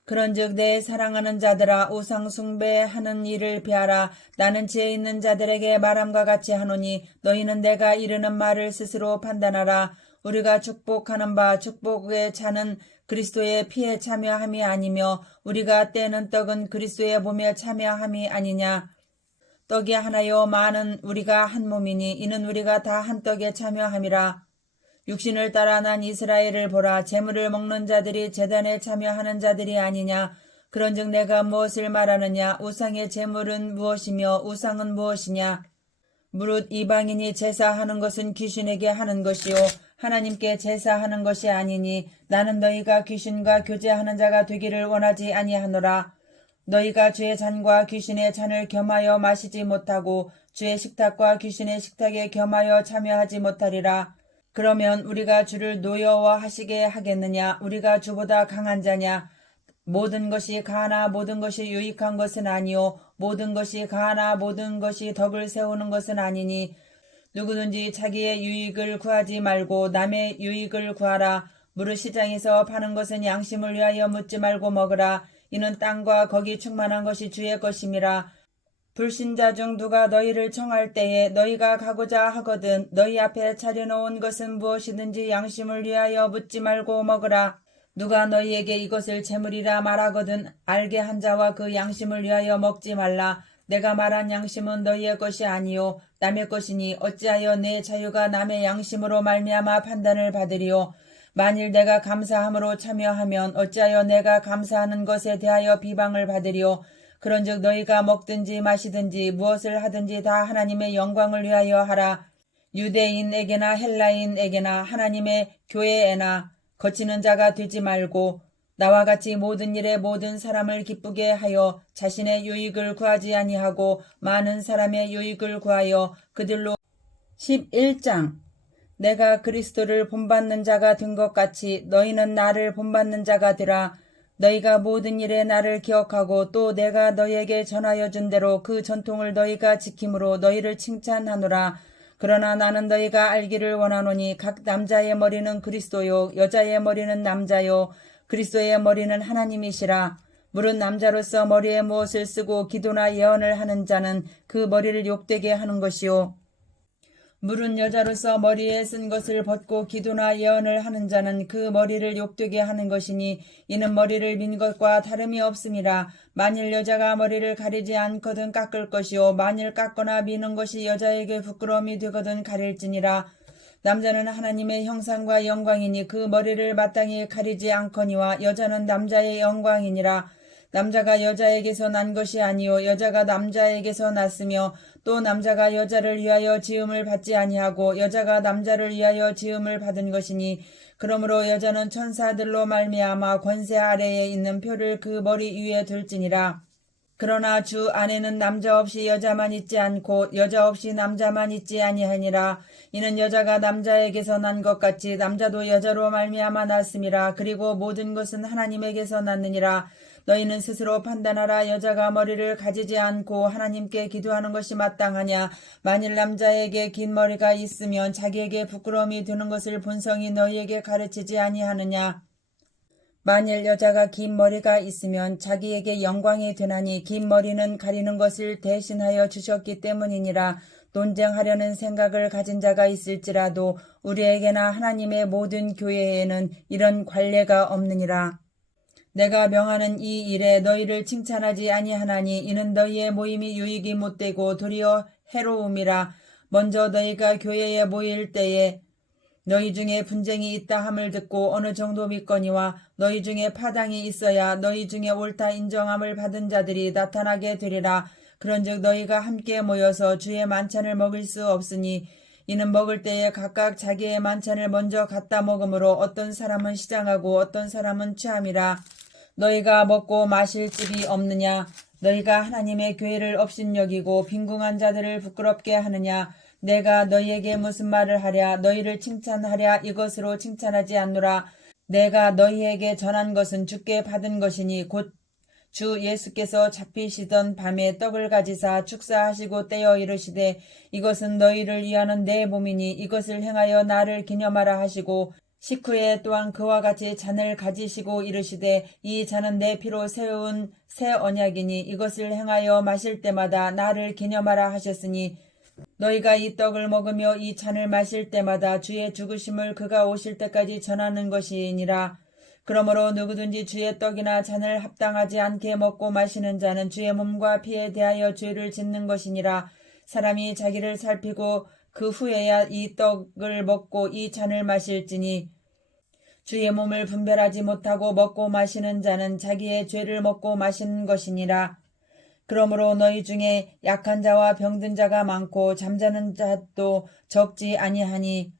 그런즉 내 사랑하는 자들아, 우상 숭배하는 일을 피하라. 나는 지혜 있는 자들에게 말함과 같이 하노니 너희는 내가 이르는 말을 스스로 판단하라. 우리가 축복하는 바 축복의 차는 그리스도의 피에 참여함이 아니며 우리가 떼는 떡은 그리스도의 몸에 참여함이 아니냐. 떡이 하나요 많은 우리가 한 몸이니 이는 우리가 다 한 떡에 참여함이라. 육신을 따라 난 이스라엘을 보라. 제물을 먹는 자들이 제단에 참여하는 자들이 아니냐. 그런즉 내가 무엇을 말하느냐. 우상의 제물은 무엇이며 우상은 무엇이냐. 무릇 이방인이 제사하는 것은 귀신에게 하는 것이요 하나님께 제사하는 것이 아니니 나는 너희가 귀신과 교제하는 자가 되기를 원하지 아니하노라. 너희가 주의 잔과 귀신의 잔을 겸하여 마시지 못하고 주의 식탁과 귀신의 식탁에 겸하여 참여하지 못하리라. 그러면 우리가 주를 노여워하시게 하겠느냐. 우리가 주보다 강한 자냐. 모든 것이 가하나 모든 것이 유익한 것은 아니요 모든 것이 가하나 모든 것이 덕을 세우는 것은 아니니 누구든지 자기의 유익을 구하지 말고 남의 유익을 구하라. 무릇 시장에서 파는 것은 양심을 위하여 묻지 말고 먹으라. 이는 땅과 거기 충만한 것이 주의 것임이라. 불신자 중 누가 너희를 청할 때에 너희가 가고자 하거든 너희 앞에 차려놓은 것은 무엇이든지 양심을 위하여 묻지 말고 먹으라. 누가 너희에게 이것을 제물이라 말하거든 알게 한 자와 그 양심을 위하여 먹지 말라. 내가 말한 양심은 너희의 것이 아니요 남의 것이니 어찌하여 내 자유가 남의 양심으로 말미암아 판단을 받으리요. 만일 내가 감사함으로 참여하면 어찌하여 내가 감사하는 것에 대하여 비방을 받으리요. 그런즉 너희가 먹든지 마시든지 무엇을 하든지 다 하나님의 영광을 위하여 하라. 유대인에게나 헬라인에게나 하나님의 교회에나 거치는 자가 되지 말고 나와 같이 모든 일에 모든 사람을 기쁘게 하여 자신의 유익을 구하지 아니하고 많은 사람의 유익을 구하여 그들로 11장. 내가 그리스도를 본받는 자가 된 것 같이 너희는 나를 본받는 자가 되라. 너희가 모든 일에 나를 기억하고 또 내가 너희에게 전하여 준 대로 그 전통을 너희가 지킴으로 너희를 칭찬하노라. 그러나 나는 너희가 알기를 원하노니 각 남자의 머리는 그리스도요 여자의 머리는 남자요 그리스도의 머리는 하나님이시라. 무릇 남자로서 머리에 무엇을 쓰고 기도나 예언을 하는 자는 그 머리를 욕되게 하는 것이요 무릇 여자로서 머리에 쓴 것을 벗고 기도나 예언을 하는 자는 그 머리를 욕되게 하는 것이니 이는 머리를 민 것과 다름이 없음이라. 만일 여자가 머리를 가리지 않거든 깎을 것이요 만일 깎거나 미는 것이 여자에게 부끄러움이 되거든 가릴지니라. 남자는 하나님의 형상과 영광이니 그 머리를 마땅히 가리지 않거니와 여자는 남자의 영광이니라. 남자가 여자에게서 난 것이 아니요 여자가 남자에게서 났으며 또 남자가 여자를 위하여 지음을 받지 아니하고 여자가 남자를 위하여 지음을 받은 것이니 그러므로 여자는 천사들로 말미암아 권세 아래에 있는 표를 그 머리 위에 둘지니라. 그러나 주 안에는 남자 없이 여자만 있지 않고 여자 없이 남자만 있지 아니하니라. 이는 여자가 남자에게서 난 것 같이 남자도 여자로 말미암아 났음이라. 그리고 모든 것은 하나님에게서 났느니라. 너희는 스스로 판단하라. 여자가 머리를 가지지 않고 하나님께 기도하는 것이 마땅하냐. 만일 남자에게 긴 머리가 있으면 자기에게 부끄러움이 되는 것을 본성이 너희에게 가르치지 아니하느냐. 만일 여자가 긴 머리가 있으면 자기에게 영광이 되나니 긴 머리는 가리는 것을 대신하여 주셨기 때문이니라. 논쟁하려는 생각을 가진 자가 있을지라도 우리에게나 하나님의 모든 교회에는 이런 관례가 없느니라. 내가 명하는 이 일에 너희를 칭찬하지 아니하나니 이는 너희의 모임이 유익이 못되고 도리어 해로움이라. 먼저 너희가 교회에 모일 때에 너희 중에 분쟁이 있다 함을 듣고 어느 정도 믿거니와 너희 중에 파당이 있어야 너희 중에 옳다 인정함을 받은 자들이 나타나게 되리라. 그런즉 너희가 함께 모여서 주의 만찬을 먹을 수 없으니 이는 먹을 때에 각각 자기의 만찬을 먼저 갖다 먹으므로 어떤 사람은 시장하고 어떤 사람은 취함이라. 너희가 먹고 마실 집이 없느냐. 너희가 하나님의 교회를 업신여기고 빈궁한 자들을 부끄럽게 하느냐. 내가 너희에게 무슨 말을 하랴. 너희를 칭찬하랴. 이것으로 칭찬하지 않노라. 내가 너희에게 전한 것은 주께 받은 것이니 곧 주 예수께서 잡히시던 밤에 떡을 가지사 축사하시고 떼어 이르시되 이것은 너희를 위하는 내 몸이니 이것을 행하여 나를 기념하라 하시고 식후에 또한 그와 같이 잔을 가지시고 이르시되 이 잔은 내 피로 세운 새 언약이니 이것을 행하여 마실 때마다 나를 기념하라 하셨으니 너희가 이 떡을 먹으며 이 잔을 마실 때마다 주의 죽으심을 그가 오실 때까지 전하는 것이니라. 그러므로 누구든지 주의 떡이나 잔을 합당하지 않게 먹고 마시는 자는 주의 몸과 피에 대하여 죄를 짓는 것이니라. 사람이 자기를 살피고 그 후에야 이 떡을 먹고 이 잔을 마실지니 주의 몸을 분별하지 못하고 먹고 마시는 자는 자기의 죄를 먹고 마시는 것이니라. 그러므로 너희 중에 약한 자와 병든 자가 많고 잠자는 자도 적지 아니하니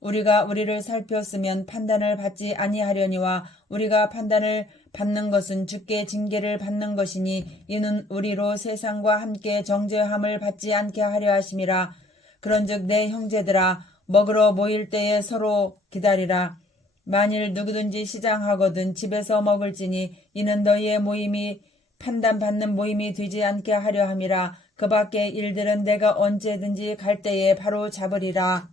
우리가 우리를 살폈으면 판단을 받지 아니하려니와 우리가 판단을 받는 것은 주께 징계를 받는 것이니 이는 우리로 세상과 함께 정죄함을 받지 않게 하려 하심이라. 그런즉 내 형제들아 먹으러 모일 때에 서로 기다리라. 만일 누구든지 시장하거든 집에서 먹을지니 이는 너희의 모임이 판단받는 모임이 되지 않게 하려 함이라. 그 밖의 일들은 내가 언제든지 갈 때에 바로 잡으리라.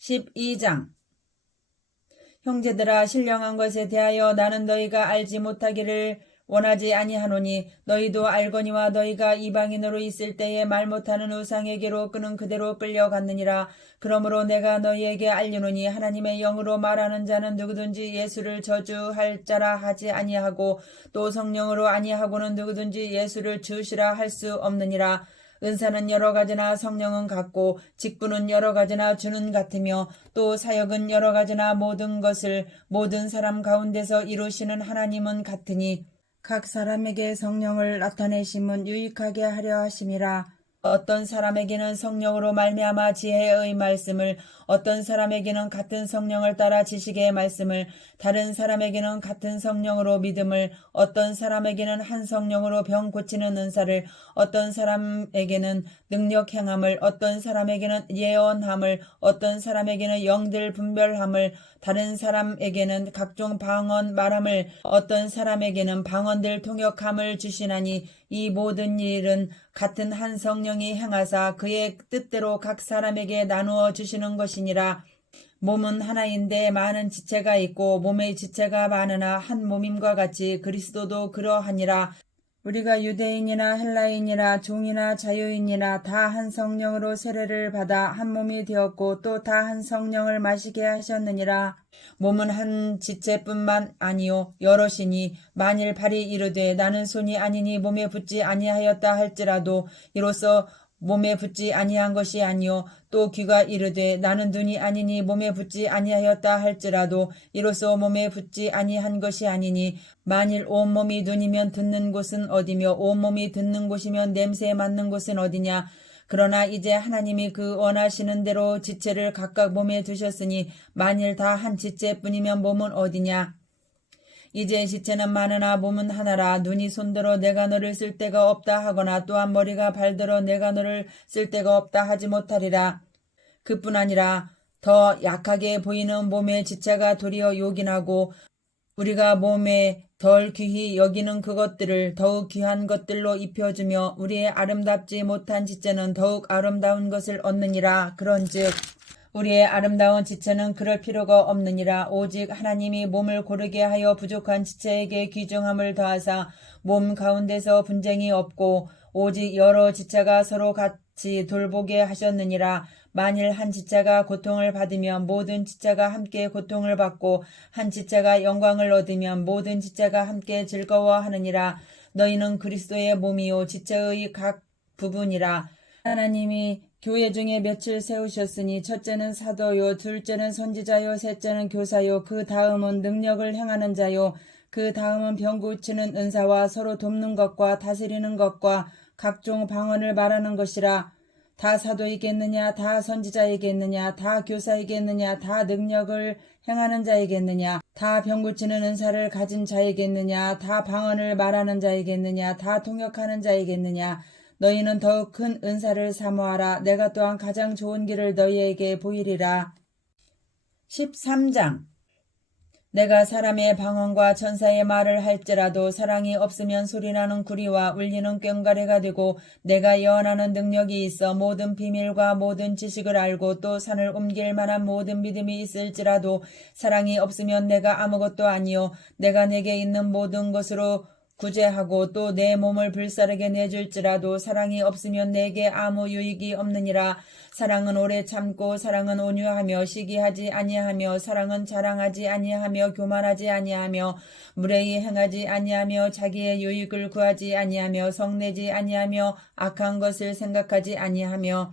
12장 형제들아 신령한 것에 대하여 나는 너희가 알지 못하기를 원하지 아니하노니 너희도 알거니와 너희가 이방인으로 있을 때에 말 못하는 우상에게로 끄는 그대로 끌려갔느니라. 그러므로 내가 너희에게 알리노니 하나님의 영으로 말하는 자는 누구든지 예수를 저주할 자라 하지 아니하고 또 성령으로 아니하고는 누구든지 예수를 주시라 할 수 없느니라. 은사는 여러 가지나 성령은 같고 직분은 여러 가지나 주는 같으며 또 사역은 여러 가지나 모든 것을 모든 사람 가운데서 이루시는 하나님은 같으니 각 사람에게 성령을 나타내심은 유익하게 하려 하심이라. 어떤 사람에게는 성령으로 말미암아 지혜의 말씀을, 어떤 사람에게는 같은 성령을 따라 지식의 말씀을, 다른 사람에게는 같은 성령으로 믿음을, 어떤 사람에게는 한 성령으로 병 고치는 은사를, 어떤 사람에게는 능력 행함을, 어떤 사람에게는 예언함을, 어떤 사람에게는 영들 분별함을, 다른 사람에게는 각종 방언 말함을, 어떤 사람에게는 방언들 통역함을 주시나니 이 모든 일은 같은 한 성령이 행하사 그의 뜻대로 각 사람에게 나누어 주시는 것이니라. 몸은 하나인데 많은 지체가 있고 몸의 지체가 많으나 한 몸임과 같이 그리스도도 그러하니라. 우리가 유대인이나 헬라인이나 종이나 자유인이나 다 한 성령으로 세례를 받아 한 몸이 되었고 또 다 한 성령을 마시게 하셨느니라. 몸은 한 지체뿐만 아니요 여럿이니 만일 발이 이르되 나는 손이 아니니 몸에 붙지 아니하였다 할지라도 이로써 몸에 붙지 아니한 것이 아니요 또 귀가 이르되 나는 눈이 아니니 몸에 붙지 아니하였다 할지라도 이로써 몸에 붙지 아니한 것이 아니니 만일 온몸이 눈이면 듣는 곳은 어디며 온몸이 듣는 곳이면 냄새 맡는 곳은 어디냐. 그러나 이제 하나님이 그 원하시는 대로 지체를 각각 몸에 두셨으니 만일 다 한 지체뿐이면 몸은 어디냐. 이제 지체는 많으나 몸은 하나라. 눈이 손들어 내가 너를 쓸 데가 없다 하거나 또한 머리가 발들어 내가 너를 쓸 데가 없다 하지 못하리라. 그뿐 아니라 더 약하게 보이는 몸의 지체가 도리어 요긴하고 우리가 몸에 덜 귀히 여기는 그것들을 더욱 귀한 것들로 입혀주며 우리의 아름답지 못한 지체는 더욱 아름다운 것을 얻느니라. 그런즉 우리의 아름다운 지체는 그럴 필요가 없느니라. 오직 하나님이 몸을 고르게 하여 부족한 지체에게 귀중함을 더하사 몸 가운데서 분쟁이 없고 오직 여러 지체가 서로 같이 돌보게 하셨느니라. 만일 한 지체가 고통을 받으면 모든 지체가 함께 고통을 받고 한 지체가 영광을 얻으면 모든 지체가 함께 즐거워하느니라. 너희는 그리스도의 몸이요 지체의 각 부분이라. 하나님이 교회 중에 몇을 세우셨으니 첫째는 사도요 둘째는 선지자요 셋째는 교사요 그 다음은 능력을 행하는 자요 그 다음은 병 고치는 은사와 서로 돕는 것과 다스리는 것과 각종 방언을 말하는 것이라. 다 사도이겠느냐 다 선지자이겠느냐 다 교사이겠느냐 다 능력을 행하는 자이겠느냐 다 병 고치는 은사를 가진 자이겠느냐 다 방언을 말하는 자이겠느냐 다 통역하는 자이겠느냐. 너희는 더욱 큰 은사를 사모하라. 내가 또한 가장 좋은 길을 너희에게 보이리라. 13장 내가 사람의 방언과 천사의 말을 할지라도 사랑이 없으면 소리나는 구리와 울리는 꽹과리가 되고 내가 예언하는 능력이 있어 모든 비밀과 모든 지식을 알고 또 산을 옮길 만한 모든 믿음이 있을지라도 사랑이 없으면 내가 아무것도 아니요 내가 내게 있는 모든 것으로 구제하고 또 내 몸을 불사르게 내줄지라도 사랑이 없으면 내게 아무 유익이 없느니라. 사랑은 오래 참고 사랑은 온유하며 시기하지 아니하며 사랑은 자랑하지 아니하며 교만하지 아니하며 무례히 행하지 아니하며 자기의 유익을 구하지 아니하며 성내지 아니하며 악한 것을 생각하지 아니하며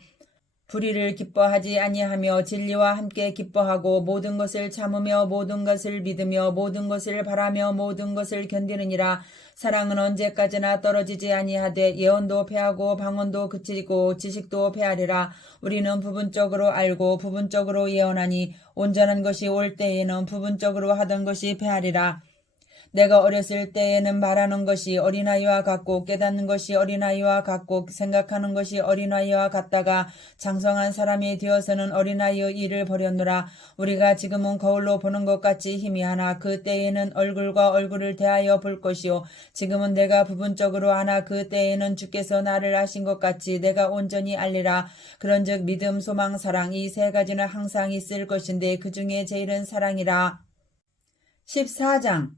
불의를 기뻐하지 아니하며 진리와 함께 기뻐하고 모든 것을 참으며 모든 것을 믿으며 모든 것을 바라며 모든 것을 견디느니라. 사랑은 언제까지나 떨어지지 아니하되 예언도 패하고 방언도 그치고 지식도 패하리라. 우리는 부분적으로 알고 부분적으로 예언하니 온전한 것이 올 때에는 부분적으로 하던 것이 패하리라. 내가 어렸을 때에는 말하는 것이 어린아이와 같고 깨닫는 것이 어린아이와 같고 생각하는 것이 어린아이와 같다가 장성한 사람이 되어서는 어린아이의 일을 버렸노라. 우리가 지금은 거울로 보는 것 같이 희미하나 그 때에는 얼굴과 얼굴을 대하여 볼 것이요 지금은 내가 부분적으로 하나 그 때에는 주께서 나를 아신 것 같이 내가 온전히 알리라. 그런즉 믿음 소망 사랑 이 세 가지는 항상 있을 것인데 그 중에 제일은 사랑이라. 14장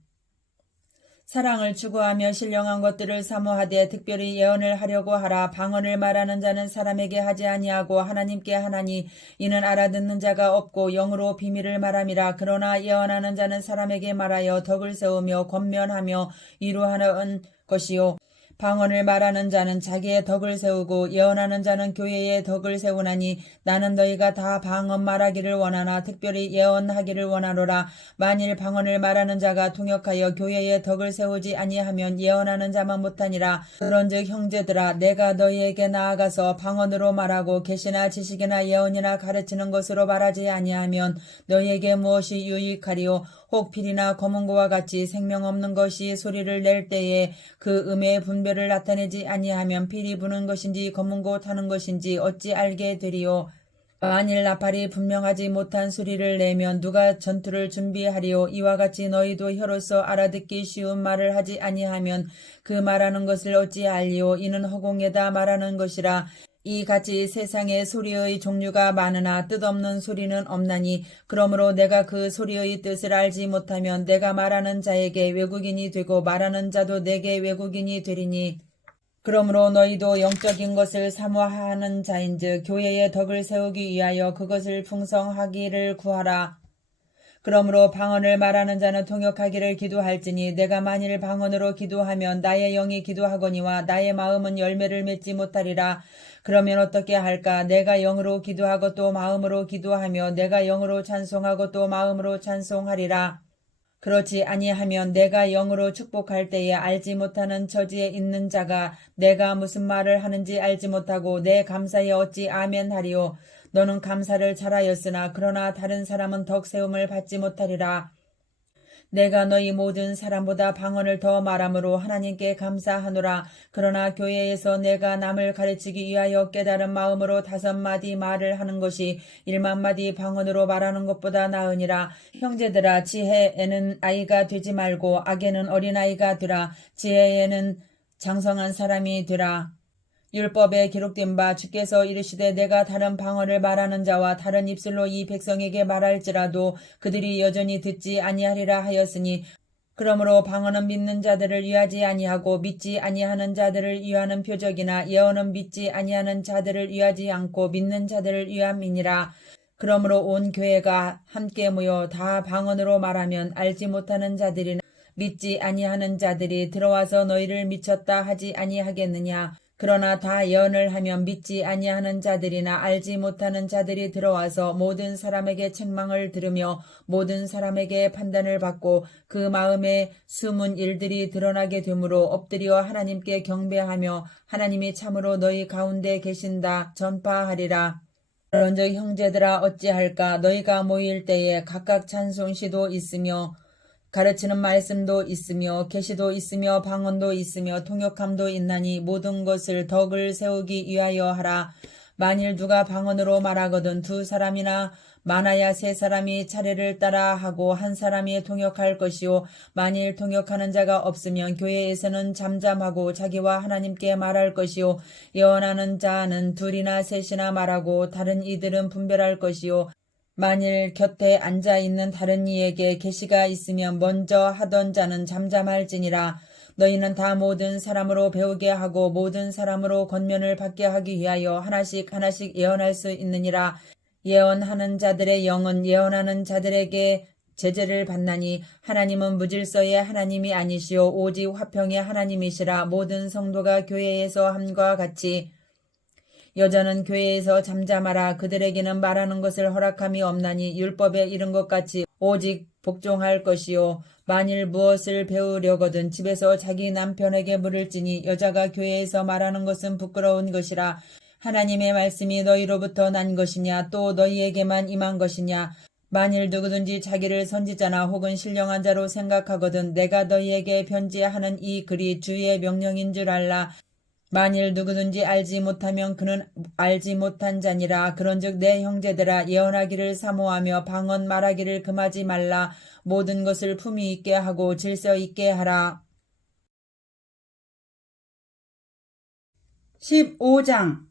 사랑을 추구하며 신령한 것들을 사모하되 특별히 예언을 하려고 하라. 방언을 말하는 자는 사람에게 하지 아니하고 하나님께 하나니 이는 알아듣는 자가 없고 영으로 비밀을 말함이라. 그러나 예언하는 자는 사람에게 말하여 덕을 세우며 권면하며 위로하는 것이요 방언을 말하는 자는 자기의 덕을 세우고 예언하는 자는 교회의 덕을 세우나니 나는 너희가 다 방언 말하기를 원하나 특별히 예언하기를 원하노라. 만일 방언을 말하는 자가 통역하여 교회의 덕을 세우지 아니하면 예언하는 자만 못하니라. 그런즉 형제들아 내가 너희에게 나아가서 방언으로 말하고 계시나 지식이나 예언이나 가르치는 것으로 말하지 아니하면 너희에게 무엇이 유익하리요. 혹 필이나 검은고와 같이 생명 없는 것이 소리를 낼 때에 그 음의 분별을 나타내지 아니하면 필이 부는 것인지 검은고 타는 것인지 어찌 알게 되리요. 만일 나팔이 분명하지 못한 소리를 내면 누가 전투를 준비하리요. 이와 같이 너희도 혀로서 알아듣기 쉬운 말을 하지 아니하면 그 말하는 것을 어찌 알리요. 이는 허공에다 말하는 것이라. 이같이 세상에 소리의 종류가 많으나 뜻없는 소리는 없나니 그러므로 내가 그 소리의 뜻을 알지 못하면 내가 말하는 자에게 외국인이 되고 말하는 자도 내게 외국인이 되리니 그러므로 너희도 영적인 것을 사모하는 자인즉 교회의 덕을 세우기 위하여 그것을 풍성하기를 구하라. 그러므로 방언을 말하는 자는 통역하기를 기도할지니 내가 만일 방언으로 기도하면 나의 영이 기도하거니와 나의 마음은 열매를 맺지 못하리라. 그러면 어떻게 할까? 내가 영으로 기도하고 또 마음으로 기도하며 내가 영으로 찬송하고 또 마음으로 찬송하리라. 그렇지 아니하면 내가 영으로 축복할 때에 알지 못하는 처지에 있는 자가 내가 무슨 말을 하는지 알지 못하고 내 감사에 어찌 아멘하리요. 너는 감사를 잘하였으나 그러나 다른 사람은 덕세움을 받지 못하리라. 내가 너희 모든 사람보다 방언을 더 말함으로 하나님께 감사하노라. 그러나 교회에서 내가 남을 가르치기 위하여 깨달은 마음으로 5마디 말을 하는 것이 1만마디 방언으로 말하는 것보다 나으니라. 형제들아, 지혜에는 아이가 되지 말고 악에는 어린아이가 되라. 지혜에는 장성한 사람이 되라. 율법에 기록된 바 주께서 이르시되 내가 다른 방언을 말하는 자와 다른 입술로 이 백성에게 말할지라도 그들이 여전히 듣지 아니하리라 하였으니 그러므로 방언은 믿는 자들을 위하지 아니하고 믿지 아니하는 자들을 위하는 표적이나 예언은 믿지 아니하는 자들을 위하지 않고 믿는 자들을 위함이니라. 그러므로 온 교회가 함께 모여 다 방언으로 말하면 알지 못하는 자들이나 믿지 아니하는 자들이 들어와서 너희를 미쳤다 하지 아니하겠느냐. 그러나 다 예언을 하면 믿지 아니하는 자들이나 알지 못하는 자들이 들어와서 모든 사람에게 책망을 들으며 모든 사람에게 판단을 받고 그 마음에 숨은 일들이 드러나게 되므로 엎드려 하나님께 경배하며 하나님이 참으로 너희 가운데 계신다 전파하리라. 그런즉 형제들아 어찌할까? 너희가 모일 때에 각각 찬송시도 있으며 가르치는 말씀도 있으며 계시도 있으며 방언도 있으며 통역함도 있나니 모든 것을 덕을 세우기 위하여 하라. 만일 누가 방언으로 말하거든 2사람이나 많아야 3사람이 차례를 따라 하고 1사람이 통역할 것이요. 만일 통역하는 자가 없으면 교회에서는 잠잠하고 자기와 하나님께 말할 것이요. 예언하는 자는 2이나 3이나 말하고 다른 이들은 분별할 것이요. 만일 곁에 앉아있는 다른 이에게 계시가 있으면 먼저 하던 자는 잠잠할지니라. 너희는 다 모든 사람으로 배우게 하고 모든 사람으로 권면을 받게 하기 위하여 하나씩 하나씩 예언할 수 있느니라. 예언하는 자들의 영은 예언하는 자들에게 제재를 받나니 하나님은 무질서의 하나님이 아니시오 오직 화평의 하나님이시라. 모든 성도가 교회에서 함과 같이 여자는 교회에서 잠잠하라. 그들에게는 말하는 것을 허락함이 없나니 율법에 이른 것 같이 오직 복종할 것이요. 만일 무엇을 배우려거든 집에서 자기 남편에게 물을지니 여자가 교회에서 말하는 것은 부끄러운 것이라. 하나님의 말씀이 너희로부터 난 것이냐 또 너희에게만 임한 것이냐. 만일 누구든지 자기를 선지자나 혹은 신령한 자로 생각하거든 내가 너희에게 편지하는 이 글이 주의 명령인 줄 알라. 만일 누구든지 알지 못하면 그는 알지 못한 자니라. 그런즉 내 형제들아 예언하기를 사모하며 방언 말하기를 금하지 말라. 모든 것을 품위 있게 하고 질서 있게 하라. 15장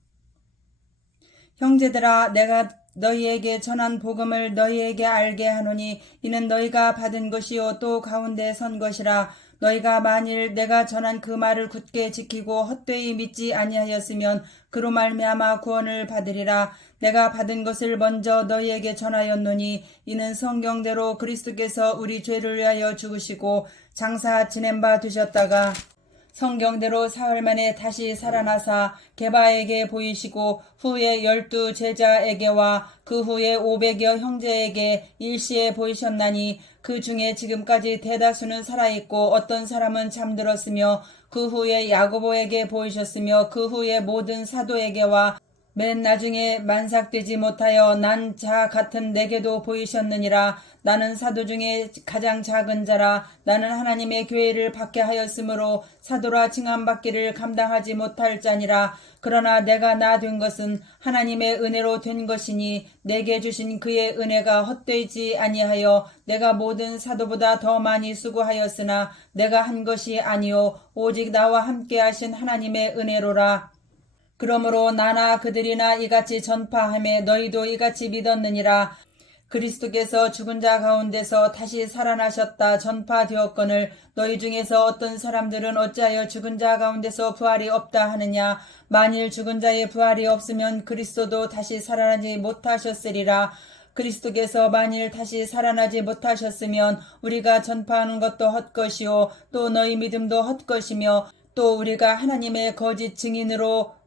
형제들아 내가 너희에게 전한 복음을 너희에게 알게 하노니 이는 너희가 받은 것이요 또 가운데 선 것이라. 너희가 만일 내가 전한 그 말을 굳게 지키고 헛되이 믿지 아니하였으면 그로 말미암아 구원을 받으리라. 내가 받은 것을 먼저 너희에게 전하였노니 이는 성경대로 그리스도께서 우리 죄를 위하여 죽으시고 장사 지낸 바 되셨다가 성경대로 사흘 만에 다시 살아나사 게바에게 보이시고 후에 12 제자에게와 그 후에 500여 형제에게 일시에 보이셨나니 그 중에 지금까지 대다수는 살아있고 어떤 사람은 잠들었으며 그 후에 야고보에게 보이셨으며 그 후에 모든 사도에게와 맨 나중에 만삭되지 못하여 난 자 같은 내게도 보이셨느니라. 나는 사도 중에 가장 작은 자라. 나는 하나님의 교회를 받게 하였으므로 사도라 칭함받기를 감당하지 못할 자니라. 그러나 내가 나 된 것은 하나님의 은혜로 된 것이니 내게 주신 그의 은혜가 헛되지 아니하여 내가 모든 사도보다 더 많이 수고하였으나 내가 한 것이 아니요 오직 나와 함께 하신 하나님의 은혜로라. 그러므로 나나 그들이나 이같이 전파하며 너희도 이같이 믿었느니라. 그리스도께서 죽은 자 가운데서 다시 살아나셨다 전파되었거늘 너희 중에서 어떤 사람들은 어찌하여 죽은 자 가운데서 부활이 없다 하느냐. 만일 죽은 자의 부활이 없으면 그리스도도 다시 살아나지 못하셨으리라. 그리스도께서 만일 다시 살아나지 못하셨으면 우리가 전파하는 것도 헛것이요 또 너희 믿음도 헛것이며 또 우리가 하나님의 거짓 증인으로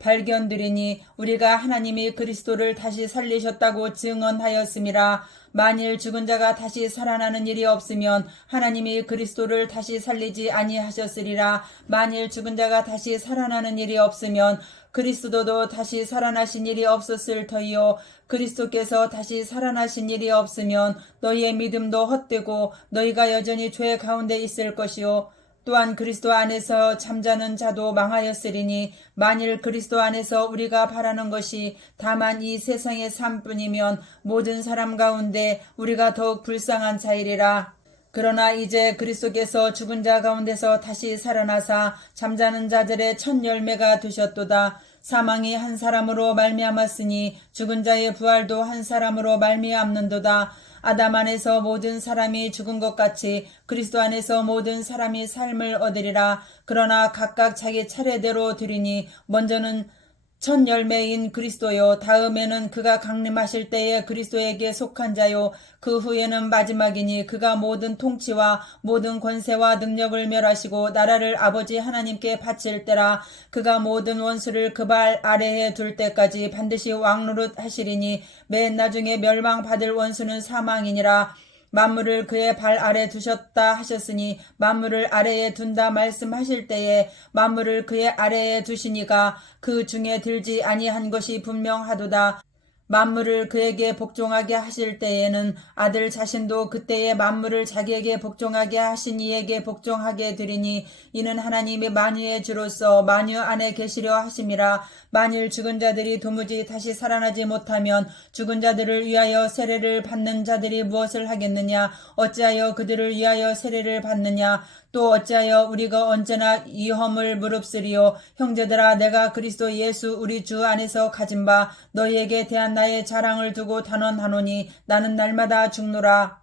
발견되리니 우리가 하나님이 그리스도를 다시 살리셨다고 증언하였음이라. 만일 죽은 자가 다시 살아나는 일이 없으면 하나님이 그리스도를 다시 살리지 아니하셨으리라. 만일 죽은 자가 다시 살아나는 일이 없으면 그리스도도 다시 살아나신 일이 없었을 터이요 그리스도께서 다시 살아나신 일이 없으면 너희의 믿음도 헛되고 너희가 여전히 죄 가운데 있을 것이요 또한 그리스도 안에서 잠자는 자도 망하였으리니 만일 그리스도 안에서 우리가 바라는 것이 다만 이 세상의 삶뿐이면 모든 사람 가운데 우리가 더욱 불쌍한 자이리라. 그러나 이제 그리스도께서 죽은 자 가운데서 다시 살아나사 잠자는 자들의 첫 열매가 되셨도다. 사망이 한 사람으로 말미암았으니 죽은 자의 부활도 한 사람으로 말미암는도다. 아담 안에서 모든 사람이 죽은 것 같이 그리스도 안에서 모든 사람이 삶을 얻으리라. 그러나 각각 자기 차례대로 드리니 먼저는 첫 열매인 그리스도요 다음에는 그가 강림하실 때에 그리스도에게 속한 자요 그 후에는 마지막이니 그가 모든 통치와 모든 권세와 능력을 멸하시고 나라를 아버지 하나님께 바칠 때라. 그가 모든 원수를 그 발 아래에 둘 때까지 반드시 왕노릇 하시리니 맨 나중에 멸망받을 원수는 사망이니라. 만물을 그의 발 아래 두셨다 하셨으니 만물을 아래에 둔다 말씀하실 때에 만물을 그의 아래에 두시니가 그 중에 들지 아니한 것이 분명하도다. 만물을 그에게 복종하게 하실 때에는 아들 자신도 그때에 만물을 자기에게 복종하게 하신 이에게 복종하게 되리니 이는 하나님의 만유의 주로서 만유 안에 계시려 하심이라. 만일 죽은 자들이 도무지 다시 살아나지 못하면 죽은 자들을 위하여 세례를 받는 자들이 무엇을 하겠느냐? 어찌하여 그들을 위하여 세례를 받느냐? 또 어찌하여 우리가 언제나 위험을 무릅쓰리요? 형제들아, 내가 그리스도 예수 우리 주 안에서 가진 바 너희에게 대한 나의 자랑을 두고 단언하노니 나는 날마다 죽노라.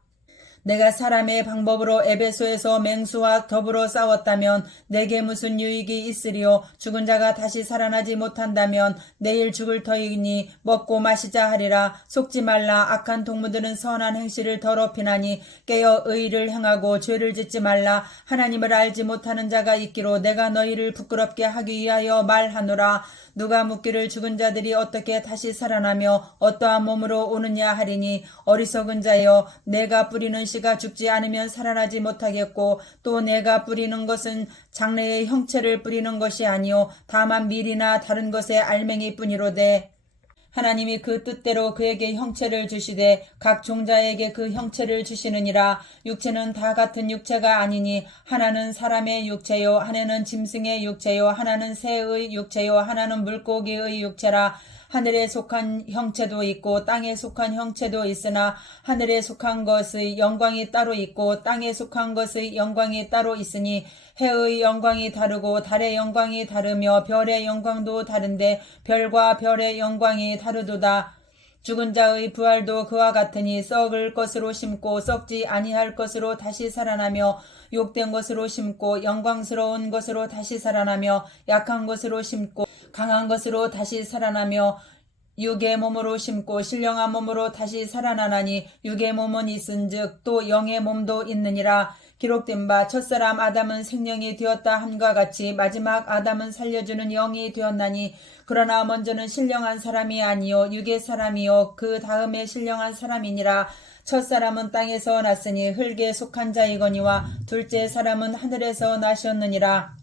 내가 사람의 방법으로 에베소에서 맹수와 더불어 싸웠다면 내게 무슨 유익이 있으리요? 죽은 자가 다시 살아나지 못한다면 내일 죽을 터이니 먹고 마시자 하리라. 속지 말라. 악한 동무들은 선한 행실을 더럽히나니 깨어 의를 행하고 죄를 짓지 말라. 하나님을 알지 못하는 자가 있기로 내가 너희를 부끄럽게 하기 위하여 말하노라. 누가 묻기를 죽은 자들이 어떻게 다시 살아나며 어떠한 몸으로 오느냐 하리니 어리석은 자여, 내가 뿌리는 씨가 죽지 않으면 살아나지 못하겠고 또 내가 뿌리는 것은 장래의 형체를 뿌리는 것이 아니요 다만 밀이나 다른 것의 알맹이뿐이로되 하나님이 그 뜻대로 그에게 형체를 주시되 각 종자에게 그 형체를 주시느니라. 육체는 다 같은 육체가 아니니 하나는 사람의 육체요 하나는 짐승의 육체요 하나는 새의 육체요 하나는 물고기의 육체라. 하늘에 속한 형체도 있고 땅에 속한 형체도 있으나 하늘에 속한 것의 영광이 따로 있고 땅에 속한 것의 영광이 따로 있으니 해의 영광이 다르고 달의 영광이 다르며 별의 영광도 다른데 별과 별의 영광이 다르도다. 죽은 자의 부활도 그와 같으니 썩을 것으로 심고 썩지 아니할 것으로 다시 살아나며 욕된 것으로 심고 영광스러운 것으로 다시 살아나며 약한 것으로 심고 강한 것으로 다시 살아나며 육의 몸으로 심고 신령한 몸으로 다시 살아나나니 육의 몸은 있은즉 또 영의 몸도 있느니라. 기록된 바 첫사람 아담은 생명이 되었다 함과 같이 마지막 아담은 살려주는 영이 되었나니 그러나 먼저는 신령한 사람이 아니요 육의 사람이요 그 다음에 신령한 사람이니라. 첫사람은 땅에서 났으니 흙에 속한 자이거니와 둘째 사람은 하늘에서 나셨느니라.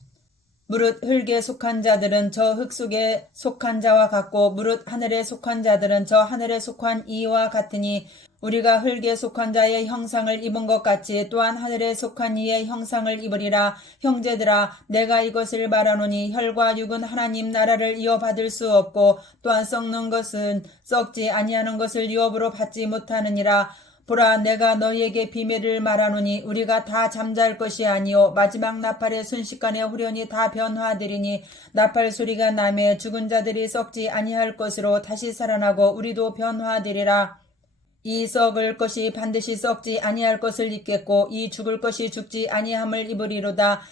무릇 흙에 속한 자들은 저 흙 속에 속한 자와 같고 무릇 하늘에 속한 자들은 저 하늘에 속한 이와 같으니 우리가 흙에 속한 자의 형상을 입은 것 같이 또한 하늘에 속한 이의 형상을 입으리라. 형제들아, 내가 이것을 말하노니 혈과 육은 하나님 나라를 이어받을 수 없고 또한 썩는 것은 썩지 아니하는 것을 유업으로 받지 못하느니라. 보라, 내가 너희에게 비밀을 말하노니 우리가 다 잠잘 것이 아니요 마지막 나팔의 순식간에 후련히 다 변화되리니 나팔 소리가 나매 죽은 자들이 썩지 아니할 것으로 다시 살아나고 우리도 변화되리라. 이 썩을 것이 반드시 썩지 아니할 것을 입겠고 이 죽을 것이 죽지 아니함을 입으리로다.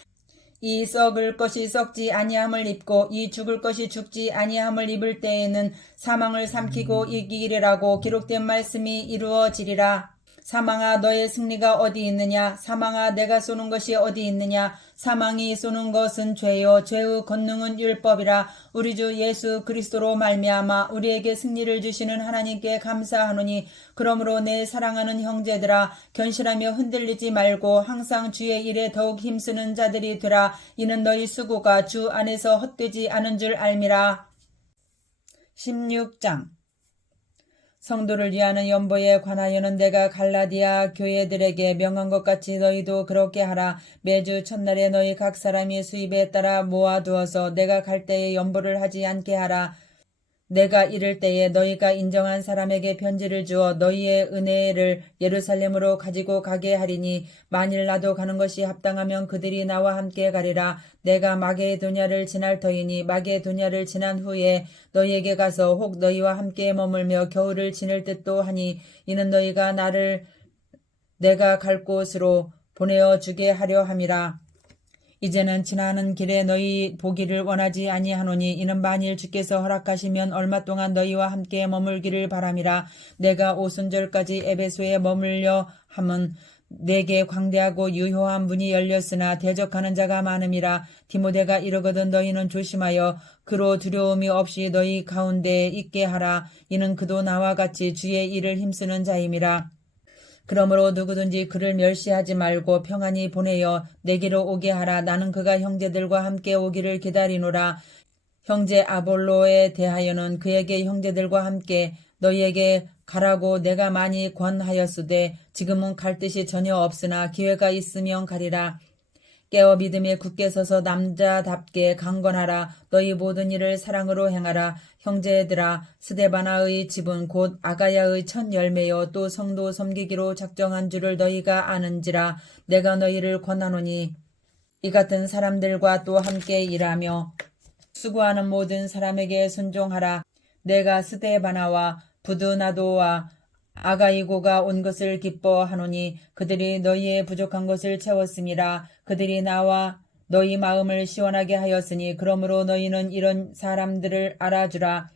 이 썩을 것이 썩지 아니함을 입고 이 죽을 것이 죽지 아니함을 입을 때에는 사망을 삼키고 이기리라고 기록된 말씀이 이루어지리라. 사망아 너의 승리가 어디 있느냐? 사망아 내가 쏘는 것이 어디 있느냐? 사망이 쏘는 것은 죄요 죄의 권능은 율법이라. 우리 주 예수 그리스도로 말미암아 우리에게 승리를 주시는 하나님께 감사하노니 그러므로 내 사랑하는 형제들아 견실하며 흔들리지 말고 항상 주의 일에 더욱 힘쓰는 자들이 되라. 이는 너희 수고가 주 안에서 헛되지 않은 줄 알미라. 16장 성도를 위하는 연보에 관하여는 내가 갈라디아 교회들에게 명한 것 같이 너희도 그렇게 하라. 매주 첫날에 너희 각 사람이 수입에 따라 모아두어서 내가 갈 때에 연보를 하지 않게 하라. 내가 이를 때에 너희가 인정한 사람에게 편지를 주어 너희의 은혜를 예루살렘으로 가지고 가게 하리니 만일 나도 가는 것이 합당하면 그들이 나와 함께 가리라. 내가 마게도냐를 지날 터이니 마게도냐를 지난 후에 너희에게 가서 혹 너희와 함께 머물며 겨울을 지낼 듯도 하니 이는 너희가 나를 내가 갈 곳으로 보내어 주게 하려 함이라. 이제는 지나는 길에 너희 보기를 원하지 아니하노니 이는 만일 주께서 허락하시면 얼마 동안 너희와 함께 머물기를 바람이라. 내가 오순절까지 에베소에 머물려 함은 내게 광대하고 유효한 문이 열렸으나 대적하는 자가 많음이라. 디모데가 이르거든 너희는 조심하여 그로 두려움이 없이 너희 가운데에 있게 하라. 이는 그도 나와 같이 주의 일을 힘쓰는 자임이라. 그러므로 누구든지 그를 멸시하지 말고 평안히 보내어 내게로 오게 하라. 나는 그가 형제들과 함께 오기를 기다리노라. 형제 아볼로에 대하여는 그에게 형제들과 함께 너희에게 가라고 내가 많이 권하였으되 지금은 갈 뜻이 전혀 없으나 기회가 있으면 가리라. 깨어 믿음에 굳게 서서 남자답게 강건하라. 너희 모든 일을 사랑으로 행하라. 형제들아 스데바나의 집은 곧 아가야의 첫 열매요 또 성도 섬기기로 작정한 줄을 너희가 아는지라. 내가 너희를 권하노니 이 같은 사람들과 또 함께 일하며 수고하는 모든 사람에게 순종하라. 내가 스데바나와 부드나도와 아가이고가 온 것을 기뻐하노니 그들이 너희의 부족한 것을 채웠음이라. 그들이 나와 너희 마음을 시원하게 하였으니 그러므로 너희는 이런 사람들을 알아주라.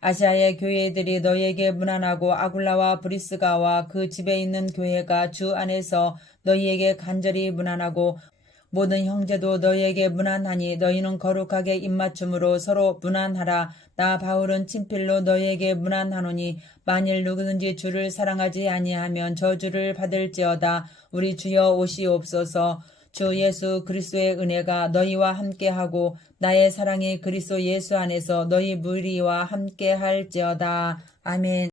아시아의 교회들이 너희에게 무난하고 아굴라와 브리스가와 그 집에 있는 교회가 주 안에서 너희에게 간절히 무난하고 모든 형제도 너희에게 무난하니 너희는 거룩하게 입맞춤으로 서로 무난하라. 나 바울은 친필로 너희에게 무난하노니 만일 누구든지 주를 사랑하지 아니하면 저주를 받을지어다. 우리 주여 오시옵소서. 주 예수 그리스도의 은혜가 너희와 함께하고 나의 사랑이 그리스도 예수 안에서 너희 무리와 함께할지어다. 아멘.